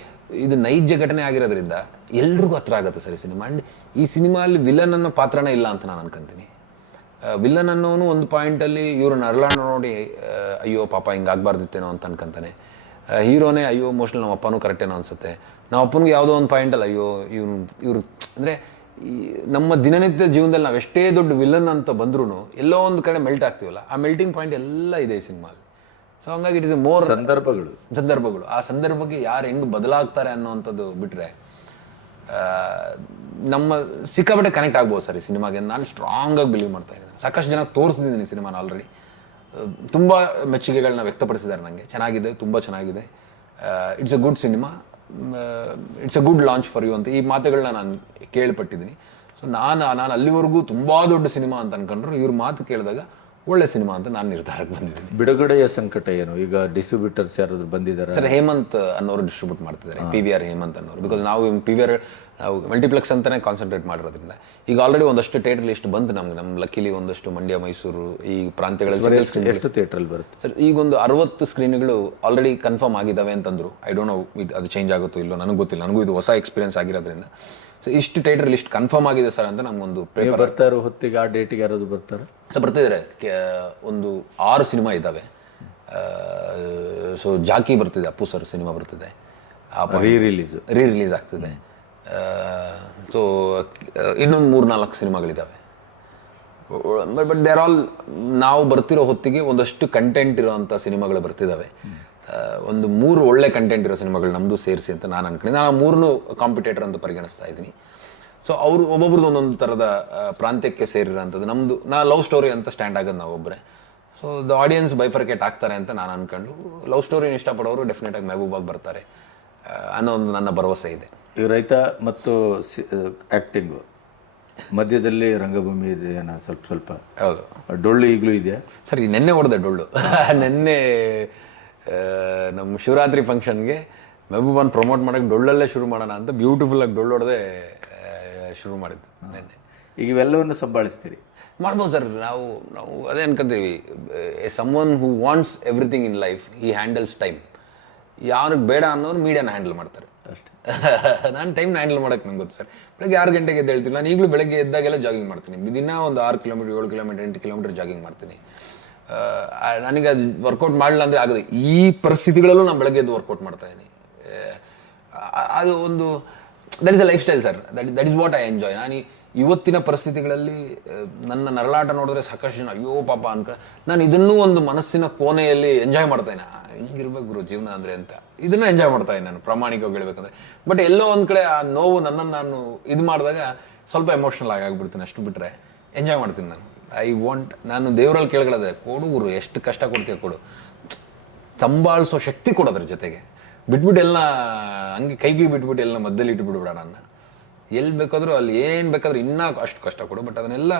ಇದು ನೈಜ ಘಟನೆ ಆಗಿರೋದ್ರಿಂದ ಎಲ್ರಿಗೂ ಹತ್ರ ಆಗುತ್ತೆ ಸರಿ ಸಿನಿಮಾ. ಆ್ಯಂಡ್ ಈ ಸಿನಿಮಾಲ್ಲಿ ವಿಲನ್ ಅನ್ನೋ ಪಾತ್ರನೇ ಇಲ್ಲ ಅಂತ ನಾನು ಅನ್ಕೊಂತೀನಿ. ವಿಲನ್ ಅನ್ನೋನು ಒಂದು ಪಾಯಿಂಟಲ್ಲಿ ಇವ್ರನ್ನ ಅರಳಾಣ ನೋಡಿ ಅಯ್ಯೋ ಪಾಪ ಹಿಂಗಾಗಬಾರ್ದಿತ್ತೇನೋ ಅಂತ ಅನ್ಕೊಂತಾನೆ. ಹೀರೋನೇ ಅಯ್ಯೋ ಮೋಸ್ಟ್ಲಿ ನಮ್ಮ ಅಪ್ಪನೂ ಕರೆಕ್ಟೇನೋ ಅನ್ಸುತ್ತೆ. ನಮ್ಮ ಅಪ್ಪನಿಗೆ ಯಾವುದೋ ಒಂದು ಪಾಯಿಂಟಲ್ಲಿ ಅಯ್ಯೋ ಇವ್ರು ಇವ್ರು ಅಂದರೆ ನಮ್ಮ ದಿನನಿತ್ಯ ಜೀವನದಲ್ಲಿ ನಾವು ಎಷ್ಟೇ ದೊಡ್ಡ ವಿಲನ್ ಅಂತ ಬಂದ್ರೂ ಎಲ್ಲೋ ಒಂದು ಕಡೆ ಮೆಲ್ಟ್ ಆಗ್ತೀವಲ್ಲ? ಆ ಮೆಲ್ಟಿಂಗ್ ಪಾಯಿಂಟ್ ಎಲ್ಲ ಇದೆ ಈ ಸಿನಿಮಾಲಿ. ಸೊ ಹಂಗಾಗಿ ಇಟ್ ಇಸ್ ಮೋರ್ ಸಂದರ್ಭಗಳು. ಸಂದರ್ಭಗಳು. ಆ ಸಂದರ್ಭಕ್ಕೆ ಯಾರು ಹೆಂಗೆ ಬದಲಾಗ್ತಾರೆ ಅನ್ನೋವಂಥದ್ದು ಬಿಟ್ಟರೆ ನಮ್ಮ ಸಿಕ್ಕಾಪಟ್ಟೆ ಕನೆಕ್ಟ್ ಆಗ್ಬೋದು ಸರ್ ಈ ಸಿನಿಮಾಗೆ. ನಾನು ಸ್ಟ್ರಾಂಗಾಗಿ ಬಿಲೀವ್ ಮಾಡ್ತಾ ಇದ್ದೀನಿ. ಸಾಕಷ್ಟು ಜನಕ್ಕೆ ತೋರಿಸಿದ್ದೀನಿ ಸಿನಿಮಾನ ಆಲ್ರೆಡಿ ತುಂಬ ಮೆಚ್ಚುಗೆಗಳನ್ನ ವ್ಯಕ್ತಪಡಿಸಿದ್ದಾರೆ ನನಗೆ ಚೆನ್ನಾಗಿದೆ ತುಂಬ ಚೆನ್ನಾಗಿದೆ. It's a good cinema it's a good launch for you ಅಂತ ಈ ಮಾತುಗಳನ್ನ ನಾನು ಕೇಳ್ಪಟ್ಟಿದ್ದೀನಿ. ಸೊ ನಾನು ನಾನು ಅಲ್ಲಿವರೆಗೂ ತುಂಬ ದೊಡ್ಡ ಸಿನಿಮಾ ಅಂತ ಅನ್ಕೊಂಡ್ರು ಇವ್ರ ಮಾತು ಕೇಳಿದಾಗ ಒಳ್ಳೆ ಸಿನಿಮಾ ಅಂತ ನಾನು ನಿರ್ಧಾರಕ್ಕೆ ಬಂದಿದ್ದೀನಿ. ಬಿಡುಗಡೆಯ ಸಂಕಟ ಏನು? ಈಗ ಡಿಸ್ಟ್ರಿಬ್ಯೂಟರ್ಸ್ ಯಾರಾದ್ರು ಬಂದಿದ್ದಾರೆ? ಸರ್ ಹೇಮಂತ್ ಅನ್ನೋರು ಡಿಸ್ಟ್ರಿಬ್ಯೂಟ್ ಮಾಡ್ತಿದ್ದಾರೆ. ಪಿ ವಿ ಆರ್ ಹೇಮಂತ್ ಅನ್ನೋರು. ಬಿಕಾಸ್ ನಾವು ಪಿ ವಿ ಆರ್ ನಾವು ಮಲ್ಟಿಪ್ಲೆಕ್ಸ್ ಅಂತಾನೆ ಕಾನ್ಸಂಟ್ರೇಟ್ ಮಾಡಿರೋದ್ರಿಂದ. ಈಗ ಆಲ್ರೆಡಿ ಒಂದಷ್ಟು ಥಿಯೇಟರ್ ಲಿಸ್ಟ್ ಬಂತು ನಮ್ಗೆ. ನಮ್ಮ ಲಕ್ಕಿಲಿ ಒಂದಷ್ಟು ಮಂಡ್ಯ ಮೈಸೂರು ಈ ಪ್ರಾಂತ್ಯಗಳಲ್ಲಿ ಎಷ್ಟು ಥಿಯೇಟ್ರಲ್ಲಿ ಬರುತ್ತೆ? ಸರ್ ಈಗ ಒಂದು ಅರವತ್ತು ಸ್ಕ್ರೀನ್ಗಳು ಆಲ್ರೆಡಿ ಕನ್ಫರ್ಮ್ ಆಗಿದ್ದಾವೆ ಅಂತಂದ್ರು. ಐ ಡೋಂಟ್ ನೋ ಇದು ಅದು ಚೇಂಜ್ ಆಗುತ್ತೋ ಇಲ್ಲೋ ನನಗೆ ಗೊತ್ತಿಲ್ಲ. ನನಗೂ ಇದು ಹೊಸ ಎಕ್ಸ್ಪೀರಿಯನ್ಸ್ ಆಗಿರೋದ್ರಿಂದ. ಸೊ ಇಷ್ಟು ಥಿಯೇಟರ್ ಲಿಸ್ಟ್ ಕನ್ಫರ್ಮ್ ಆಗಿದೆ ಸರ್ ಅಂತ ನಮಗೊಂದು ನೀವು ಪೇಪರ್ ಹೊತ್ತಿಗೆ ಆ ಡೇಟಿಗೆ ಯಾರಾದ್ರು ಬರ್ತಾರೆ? ಸೊ ಬರ್ತಿದ್ದಾರೆ ಕೆ- ಒಂದು ಆರು ಸಿನಿಮಾ ಇದ್ದಾವೆ. ಸೊ ಜಾಕಿ ಬರ್ತಿದೆ ಅಪ್ಪು ಸರ್ ಸಿನಿಮಾ ಬರ್ತಿದೆ. ರೀ ರಿಲೀಸ್ ರೀ ರಿಲೀಸ್ ಆಗ್ತಿದೆ. ಸೊ ಇನ್ನೊಂದು ಮೂರು ನಾಲ್ಕು ಸಿನಿಮಾಗಳಿದ್ದಾವೆ ಬಟ್ ದೇರ್ ಆಲ್ ನಾವು ಬರ್ತಿರೋ ಹೊತ್ತಿಗೆ ಒಂದಷ್ಟು ಕಂಟೆಂಟ್ ಇರೋವಂಥ ಸಿನಿಮಾಗಳು ಬರ್ತಿದ್ದಾವೆ ಒಂದು ಮೂರು ಒಳ್ಳೆ ಕಂಟೆಂಟ್ ಇರೋ ಸಿನಿಮಾಗಳು ನಮ್ಮದು ಸೇರಿಸಿ ಅಂತ ನಾನು ಅನ್ಕೊಂಡು ನಾನು ಮೂರನ್ನು ಕಾಂಪಿಟೇಟರ್ ಅಂತ ಪರಿಗಣಿಸ್ತಾ ಇದ್ದೀನಿ. ಸೊ ಅವರು ಒಬ್ಬೊಬ್ರದ್ದು ಒಂದೊಂದು ಥರದ ಪ್ರಾಂತ್ಯಕ್ಕೆ ಸೇರಿರೋಂಥದ್ದು. ನಮ್ಮದು ನಾ ಲವ್ ಸ್ಟೋರಿ ಅಂತ ಸ್ಟ್ಯಾಂಡ್ ಆಗೋದು ನಾವೊಬ್ಬರೇ ಸೊ ದ ಆಡಿಯನ್ಸ್ ಬೈಫರ್ಕೇಟ್ ಆಗ್ತಾರೆ ಅಂತ ನಾನು ಅನ್ಕೊಂಡು ಲವ್ ಸ್ಟೋರಿನ ಇಷ್ಟಪಡೋರು ಡೆಫಿನೆಟಾಗಿ ಮೆಹಬೂಬಾಗಿ ಬರ್ತಾರೆ ಅನ್ನೋ ಒಂದು ನನ್ನ ಭರವಸೆ ಇದೆ. ಈ ರೈತ ಮತ್ತು ಆ್ಯಕ್ಟಿಂಗು ಮಧ್ಯದಲ್ಲಿ ರಂಗಭೂಮಿ ಇದೆ ನಾನು ಸ್ವಲ್ಪ ಸ್ವಲ್ಪ. ಹೌದು. ಡೊಳ್ಳು ಈಗಲೂ ಇದೆಯಾ ಸರಿ ನೆನ್ನೆ ಹೊಡೆದೆ ಡೊಳ್ಳು. ನೆನ್ನೆ ನಮ್ಮ ಶಿವರಾತ್ರಿ ಫಂಕ್ಷನ್ಗೆ ಮೆಹಬೂಬಾನ್ ಪ್ರಮೋಟ್ ಮಾಡೋಕ್ಕೆ ಡೊಳ್ಳಲ್ಲೇ ಶುರು ಮಾಡೋಣ ಅಂತ ಬ್ಯೂಟಿಫುಲ್ ಆಗಿ ಡೊಳ್ಳು ಹೊಡೆದೇ ಶುರು ಮಾಡಿದ್ದು ನೆನ್ನೆ. ಈಗ ಇವೆಲ್ಲವನ್ನು ಸಂಭಾಳಿಸ್ತೀರಿ? ಮಾಡ್ಬೋದು ಸರ್. ನಾವು ನಾವು ಅದೇ ಅನ್ಕೊಂತೀವಿ. Someone who wants everything in life ಈ ಹ್ಯಾಂಡಲ್ಸ್ ಟೈಮ್ ಯಾರಿಗೆ ಬೇಡ ಅನ್ನೋರು ಮೀಡಿಯಾನ ಹ್ಯಾಂಡಲ್ ಮಾಡ್ತಾರೆ. ಅಷ್ಟೇ. ನಾನು ಟೈಮ್ನ ಹ್ಯಾಂಡಲ್ ಮಾಡೋಕ್ಕೆ ನಂಗೆ ಗೊತ್ತು ಸರ್. ಬೆಳಗ್ಗೆ ಆರು ಗಂಟೆಗೆ ಎದ್ದು ಹೇಳ್ತೀನಿ ನಾನು ಈಗಲೂ ಬೆಳಗ್ಗೆ ಎದ್ದಾಗೆಲ್ಲ ಜಾಗಿಂಗ್ ಮಾಡ್ತೀನಿ. ದಿನ ಒಂದು ಆರು ಕಿಲೋಮೀಟರ್ ಏಳು ಕಿಲೋಮೀಟರ್ ಎಂಟು ಕಿಲೋಮೀಟರ್ ಜಾಗಿಂಗ್ ಮಾಡ್ತೀನಿ. ನನಗೆ ಅದು ವರ್ಕೌಟ್ ಮಾಡಲಿಲ್ಲ ಅಂದರೆ ಆಗದೆ. ಈ ಪರಿಸ್ಥಿತಿಗಳಲ್ಲೂ ನಾನು ಬೆಳಗ್ಗೆ ಎದ್ದು ವರ್ಕೌಟ್ ಮಾಡ್ತಾ ಇದ್ದೀನಿ. ಅದು ಒಂದು that is a lifestyle sir that that is what I enjoy ನಾನು ಇವತ್ತಿನ ಪರಿಸ್ಥಿತಿಗಳಲ್ಲಿ ನನ್ನ ನರಳಾಟ ನೋಡಿದ್ರೆ ಸಾಕಷ್ಟು ಜನ, ಅಯ್ಯೋ, ಪಾಪ, ಅನ್ಕ, ನಾನು ಇದನ್ನೂ ಒಂದು ಮನಸ್ಸಿನ ಕೋಣೆಯಲ್ಲಿ ಎಂಜಾಯ್ ಮಾಡ್ತೇನೆ ಹಿಂಗಿರ್ಬೇಕು ಗುರು ಜೀವನ ಅಂದರೆ ಅಂತ. ಇದನ್ನು ಎಂಜಾಯ್ ಮಾಡ್ತಾ ಇದ್ದೀನಿ ನಾನು, ಪ್ರಾಮಾಣಿಕವಾಗಿ ಹೇಳ್ಬೇಕಂದ್ರೆ. ಬಟ್ ಎಲ್ಲೋ ಒಂದು ಕಡೆ ಆ ನೋವು ನನ್ನನ್ನು ನಾನು ಇದು ಮಾಡಿದಾಗ ಸ್ವಲ್ಪ ಎಮೋಷ್ನಲ್ ಆಗಿ ಆಗಿಬಿಡ್ತೀನಿ ಅಷ್ಟು ಬಿಟ್ಟರೆ ಎಂಜಾಯ್ ಮಾಡ್ತೀನಿ ನಾನು. ಐ ವಾಂಟ್ ನಾನು ದೇವರಲ್ಲಿ ಕೇಳ್ಕೊಳ್ಳೋದೆ, ಕೊಡು ಗುರು, ಎಷ್ಟು ಕಷ್ಟ ಕೊಡ್ತೀಯ ಕೊಡು. ಸಂಭಾಳಿಸೋ ಶಕ್ತಿ ಕೊಡೋದ್ರ ಜೊತೆಗೆ. ಬಿಟ್ಬಿಟ್ಟು ಎಲ್ಲ, ಹಂಗೆ ಕೈಗೆ ಬಿಟ್ಬಿಟ್ಟು ಎಲ್ಲ ಮಧ್ಯದಲ್ಲಿ ಇಟ್ಬಿಡ್ಬೇಡ ನನ್ನ. ಎಲ್ಲಿ ಬೇಕಾದರೂ ಅಲ್ಲಿ ಏನು ಬೇಕಾದರೂ ಇನ್ನೂ ಅಷ್ಟು ಕಷ್ಟ ಕೊಡು ಬಟ್ ಅದನ್ನೆಲ್ಲ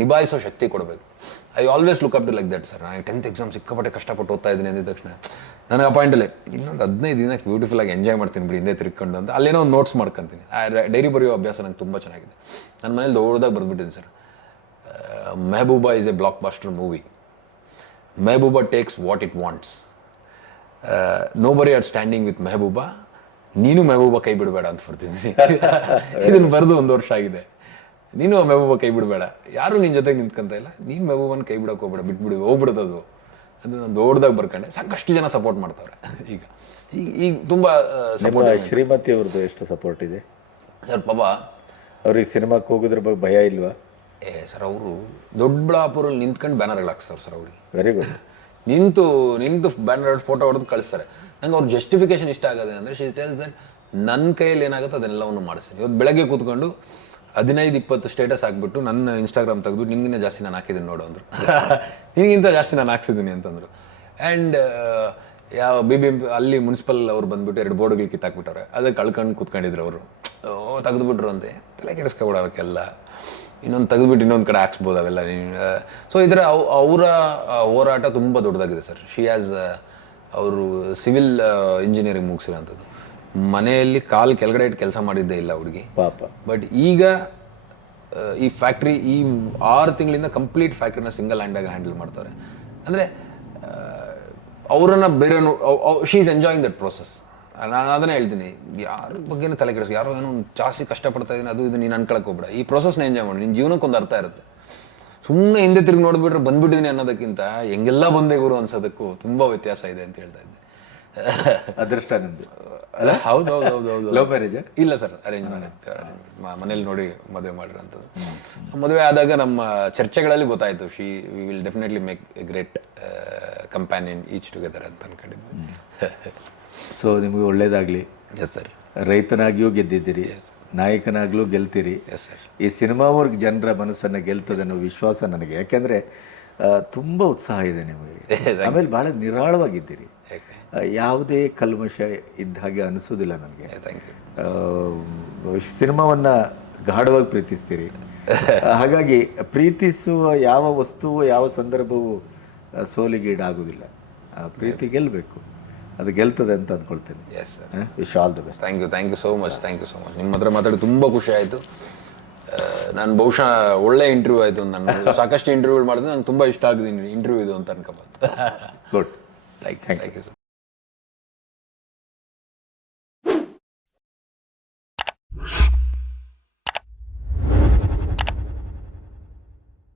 ನಿಭಾಯಿಸೋ ಶಕ್ತಿ ಕೊಡಬೇಕು. I always look up to like that sir ನಾನು ಟೆಂತ್ ಎಕ್ಸಾಮ್ ಸಿಕ್ಕಾಪಟ್ಟೆ ಕಷ್ಟಪಟ್ಟು ಓದ್ತಾ ಇದ್ದೀನಿ ಅಂದಿದ ತಕ್ಷಣ. ನನಗೆ ಆ ಇನ್ನೊಂದು ಹದಿನೈದು ದಿನಕ್ಕೆ ಬ್ಯೂಟಿಫುಲ್ಲಾಗಿ ಎಂಜಾಯ್ ಮಾಡ್ತೀನಿ ಬಿಡಿ, ಹಿಂದೆ ತಿರ್ಕೊಂಡು ಅಂತ. ಅಲ್ಲೇನೋ ಒಂದು ನೋಟ್ಸ್ ಮಾಡ್ಕೊತೀನಿ. ಡೈರಿ ಬರೆಯೋ ಅಭ್ಯಾಸ ನಂಗೆ ತುಂಬ ಚೆನ್ನಾಗಿದೆ. ನನ್ನ ಮನೇಲಿ ದೊಡ್ಡದಾಗಿ ಬರೆದ್ಬಿಟ್ಟಿದ್ದೀನಿ sir Mehbooba is a blockbuster movie Mehbooba takes what it wants no worry are standing with Mehbooba ನೀನು ಮೆಹಬೂಬಾ ಕೈ ಬಿಡಬೇಡ ಅಂತ ಬರ್ತಿದ್ದೀನಿ. ಇದನ್ನು ಬರೆದು ಒಂದು ವರ್ಷ ಆಗಿದೆ. ನೀನು ಮೆಹಬೂಬ ಕೈ ಬಿಡಬೇಡ. ಯಾರು ನಿನ್ನ ಜೊತೆಗೆ ನಿಂತ್ಕೊಂತ ಇಲ್ಲ? ನೀನು ಮೆಹಬೂಬನ ಕೈ ಬಿಡಕ್ಕೆ ಹೋಗ್ಬೇಡ ಬಿಟ್ಬಿಡಿ ಹೋಗ್ಬಿಡ್ತದು ಅದು. ನಾನು ದೊಡ್ಡದಾಗಿ ಬರ್ಕೊಂಡೆ. ಸಾಕಷ್ಟು ಜನ ಸಪೋರ್ಟ್ ಮಾಡ್ತಾರೆ ಈಗ. ಈಗ ಈಗ ತುಂಬ ಸಪೋರ್ಟ್ ಶ್ರೀಮತಿ ಅವ್ರದ್ದು ಎಷ್ಟು ಸಪೋರ್ಟ್ ಇದೆ? ಸರ್ ಪಾಪ ಅವ್ರಿಗೆ ಸಿನಿಮಾಕ್ಕೆ ಹೋಗೋದ್ರ ಬಗ್ಗೆ ಭಯ ಇಲ್ವಾ? ಏ ಸರ್ ಅವರು ದೊಡ್ಡಬಳ್ಳಾಪುರಲ್ಲಿ ನಿಂತ್ಕೊಂಡು ಬ್ಯಾನರ್ಗಳು ಹಾಕ್ಸ್ತಾರೆ ಸರ್ ಅವ್ರಿಗೆ. ವೆರಿ ಗುಡ್ ನಿಂತು ನಿಂತು ಬ್ಯಾನರ್ ಫೋಟೋ ಹೊಡೆದು ಕಳಿಸ್ತಾರೆ. ನಂಗೆ ಅವ್ರ ಜಸ್ಟಿಫಿಕೇಶನ್ ಇಷ್ಟ ಆಗೋದೆ ಅಂದರೆ ಶಿ ಟೆಲ್ಸ್ ದಟ್ ನನ್ನ ಕೈಯಲ್ಲಿ ಏನಾಗುತ್ತೆ ಅದನ್ನೆಲ್ಲವನ್ನು ಮಾಡಿಸ್ತೀನಿ. ಇವತ್ತು ಬೆಳಗ್ಗೆ ಕೂತ್ಕೊಂಡು ಹದಿನೈದು ಇಪ್ಪತ್ತು ಸ್ಟೇಟಸ್ ಹಾಕ್ಬಿಟ್ಟು ನನ್ನ ಇನ್ಸ್ಟಾಗ್ರಾಮ್ ತೆಗೆದು ನಿನಗಿಂತ ಜಾಸ್ತಿ ನಾನು ಹಾಕಿದ್ದೀನಿ ನೋಡು ಅಂದರು. ನಿನಗಿಂತ ಜಾಸ್ತಿ ನಾನು ಹಾಕ್ಸಿದ್ದೀನಿ ಅಂತಂದರು. ಆ್ಯಂಡ್ ಯಾವ ಬಿ ಬಿ ಅಲ್ಲಿ ಮುನ್ಸಿಪಲ್ ಅವ್ರು ಬಂದ್ಬಿಟ್ಟು ಎರಡು ಬೋರ್ಡ್ಗಳು ಕಿತ್ತಾಕ್ಬಿಟ್ಟವ್ರೆ. ಅದಕ್ಕೆ ಕಳ್ಕೊಂಡು ಕೂತ್ಕೊಂಡಿದ್ರು ಅವರು. ಓ ತೆಗೆದುಬಿಟ್ರು ಅಂತೆ. ತಲೆ ಕೆಡಿಸ್ಕೊಬಿಡ ಅವಕ್ಕೆಲ್ಲ ಇನ್ನೊಂದು ತೆಗೆದುಬಿಟ್ಟು ಇನ್ನೊಂದು ಕಡೆ ಹಾಕ್ಸ್ಬೋದು ಅವೆಲ್ಲ. ಸೊ ಇದರ ಅವರ ಹೋರಾಟ ತುಂಬ ದೊಡ್ಡದಾಗಿದೆ ಸರ್. ಶಿ ಆ್ಯಸ್ ಅವರು ಸಿವಿಲ್ ಇಂಜಿನಿಯರಿಂಗ್ ಮುಗಿಸಿರೋಂಥದ್ದು. ಮನೆಯಲ್ಲಿ ಕಾಲು ಕೆಳಗಡೆ ಇಟ್ಟು ಕೆಲಸ ಮಾಡಿದ್ದೇ ಇಲ್ಲ ಹುಡುಗಿ. ಪಾಪ. ಬಟ್ ಈಗ ಈ ಫ್ಯಾಕ್ಟ್ರಿ ಈ ಆರು ತಿಂಗಳಿಂದ ಕಂಪ್ಲೀಟ್ ಫ್ಯಾಕ್ಟ್ರಿನ ಸಿಂಗಲ್ ಹ್ಯಾಂಡಾಗಿ ಹ್ಯಾಂಡಲ್ ಮಾಡ್ತಾರೆ ಅಂದರೆ ಅವರನ್ನು ಬೇರೆ she is enjoying that process ನಾನು ಅದನ್ನೇ ಹೇಳ್ತೀನಿ ಯಾರ ಬಗ್ಗೆನೂ ತಲೆ ಕೆಡಿಸ್ಕೊ ಯಾರೋ ಏನೋ ಒಂದು ಜಾಸ್ತಿ ಕಷ್ಟಪಡ್ತಾ ಇದ್ದೀನಿ ಅದು ಇದು ನೀನು ಅನ್ಕೊಳಕ್ಕೆ ಹೋಗ್ಬೇಡ. ಈ ಪ್ರೊಸೆಸ್ನ ಎಂಜಾಯ್ ಮಾಡಿ ನಿನ್ನ ಜೀವನಕ್ಕೆ ಒಂದು ಅರ್ಥ ಇರುತ್ತೆ. ಸುಮ್ಮನೆ ಹಿಂದೆ ತಿರುಗಿ ನೋಡಿಬಿಟ್ರೆ ಬಂದ್ಬಿಟ್ಟಿದ್ದೀನಿ ಅನ್ನೋದಕ್ಕಿಂತ ಹೆಂಗೆಲ್ಲ ಬಂದೆ ಗುರು ಅನ್ಸೋದಕ್ಕೂ ತುಂಬ ವ್ಯತ್ಯಾಸ ಇದೆ ಅಂತ ಹೇಳ್ತಾ ಇದ್ದೆ. ಅದೃಷ್ಟ ಅಲ್ಲ ಹೌದು ಹೌದು ಹೌದು ಹೌದು. ಲವ್ ಮ್ಯಾರೇಜ್ ಇಲ್ಲ ಸರ್ ಅರೇಂಜ್ ಮ್ಯಾರೇಜ್ ಮನೇಲಿ ನೋಡಿ ಮದುವೆ ಮಾಡಿರೋಂಥದ್ದು ಮದುವೆ ಆದಾಗ ನಮ್ಮ ಚರ್ಚೆಗಳಲ್ಲಿ ಗೊತ್ತಾಯ್ತು she we will definitely make a great companion each together ಅಂತ ಅನ್ಕೊಂಡಿದ್ವಿ. ಸೊ ನಿಮಗೆ ಒಳ್ಳೇದಾಗ್ಲಿ. ಎಸ್ ಸರ್ ರೈತನಾಗಿಯೂ ಗೆದ್ದಿದ್ದೀರಿ. ನಾಯಕನಾಗ್ಲೂ ಗೆಲ್ತೀರಿ. ಎಸ್ ಸರ್ ಈ ಸಿನಿಮಾ ವರ್ಗ ಜನರ ಮನಸ್ಸನ್ನು ಗೆಲ್ತದೆ ಅನ್ನೋ ವಿಶ್ವಾಸ ನನಗೆ. ಯಾಕೆಂದರೆ ತುಂಬ ಉತ್ಸಾಹ ಇದೆ ನಿಮಗೆ. ಆಮೇಲೆ ಬಹಳ ನಿರಾಳವಾಗಿದ್ದೀರಿ. ಯಾವುದೇ ಕಲ್ಮಶ ಇದ್ದ ಹಾಗೆ ಅನಿಸೋದಿಲ್ಲ ನನಗೆ. ಸಿನಿಮಾವನ್ನ ಗಾಢವಾಗಿ ಪ್ರೀತಿಸ್ತೀರಿ. ಹಾಗಾಗಿ ಪ್ರೀತಿಸುವ ಯಾವ ವಸ್ತುವು ಯಾವ ಸಂದರ್ಭವೂ ಸೋಲಿಗೆ ಸೋಲಿಗೀಡಾಗುವುದಿಲ್ಲ ಪ್ರೀತಿ ಗೆಲ್ಲಬೇಕು ಅದು ಗೆಲ್ತದೆ ಅಂತ ಅಂದ್ಕೊಳ್ತೇನೆ. Yes sir wish all the best thank you thank you so much thank you so much ನಿಮ್ಮ ಹತ್ರ ಮಾತಾಡಿ ತುಂಬ ಖುಷಿ ಆಯಿತು. ನಾನು ಬಹುಶಃ ಒಳ್ಳೆ ಇಂಟರ್ವ್ಯೂ ಆಯಿತು. ನನ್ನ ಸಾಕಷ್ಟು ಇಂಟರ್ವ್ಯೂ ಮಾಡಿದ್ರೆ ನಂಗೆ ತುಂಬ ಇಷ್ಟ ಆಗಿದೆ ಇಂಟರ್ವ್ಯೂ ಇದು ಅಂತ ಅನ್ಕೋಬೋದು. Good thank you thank you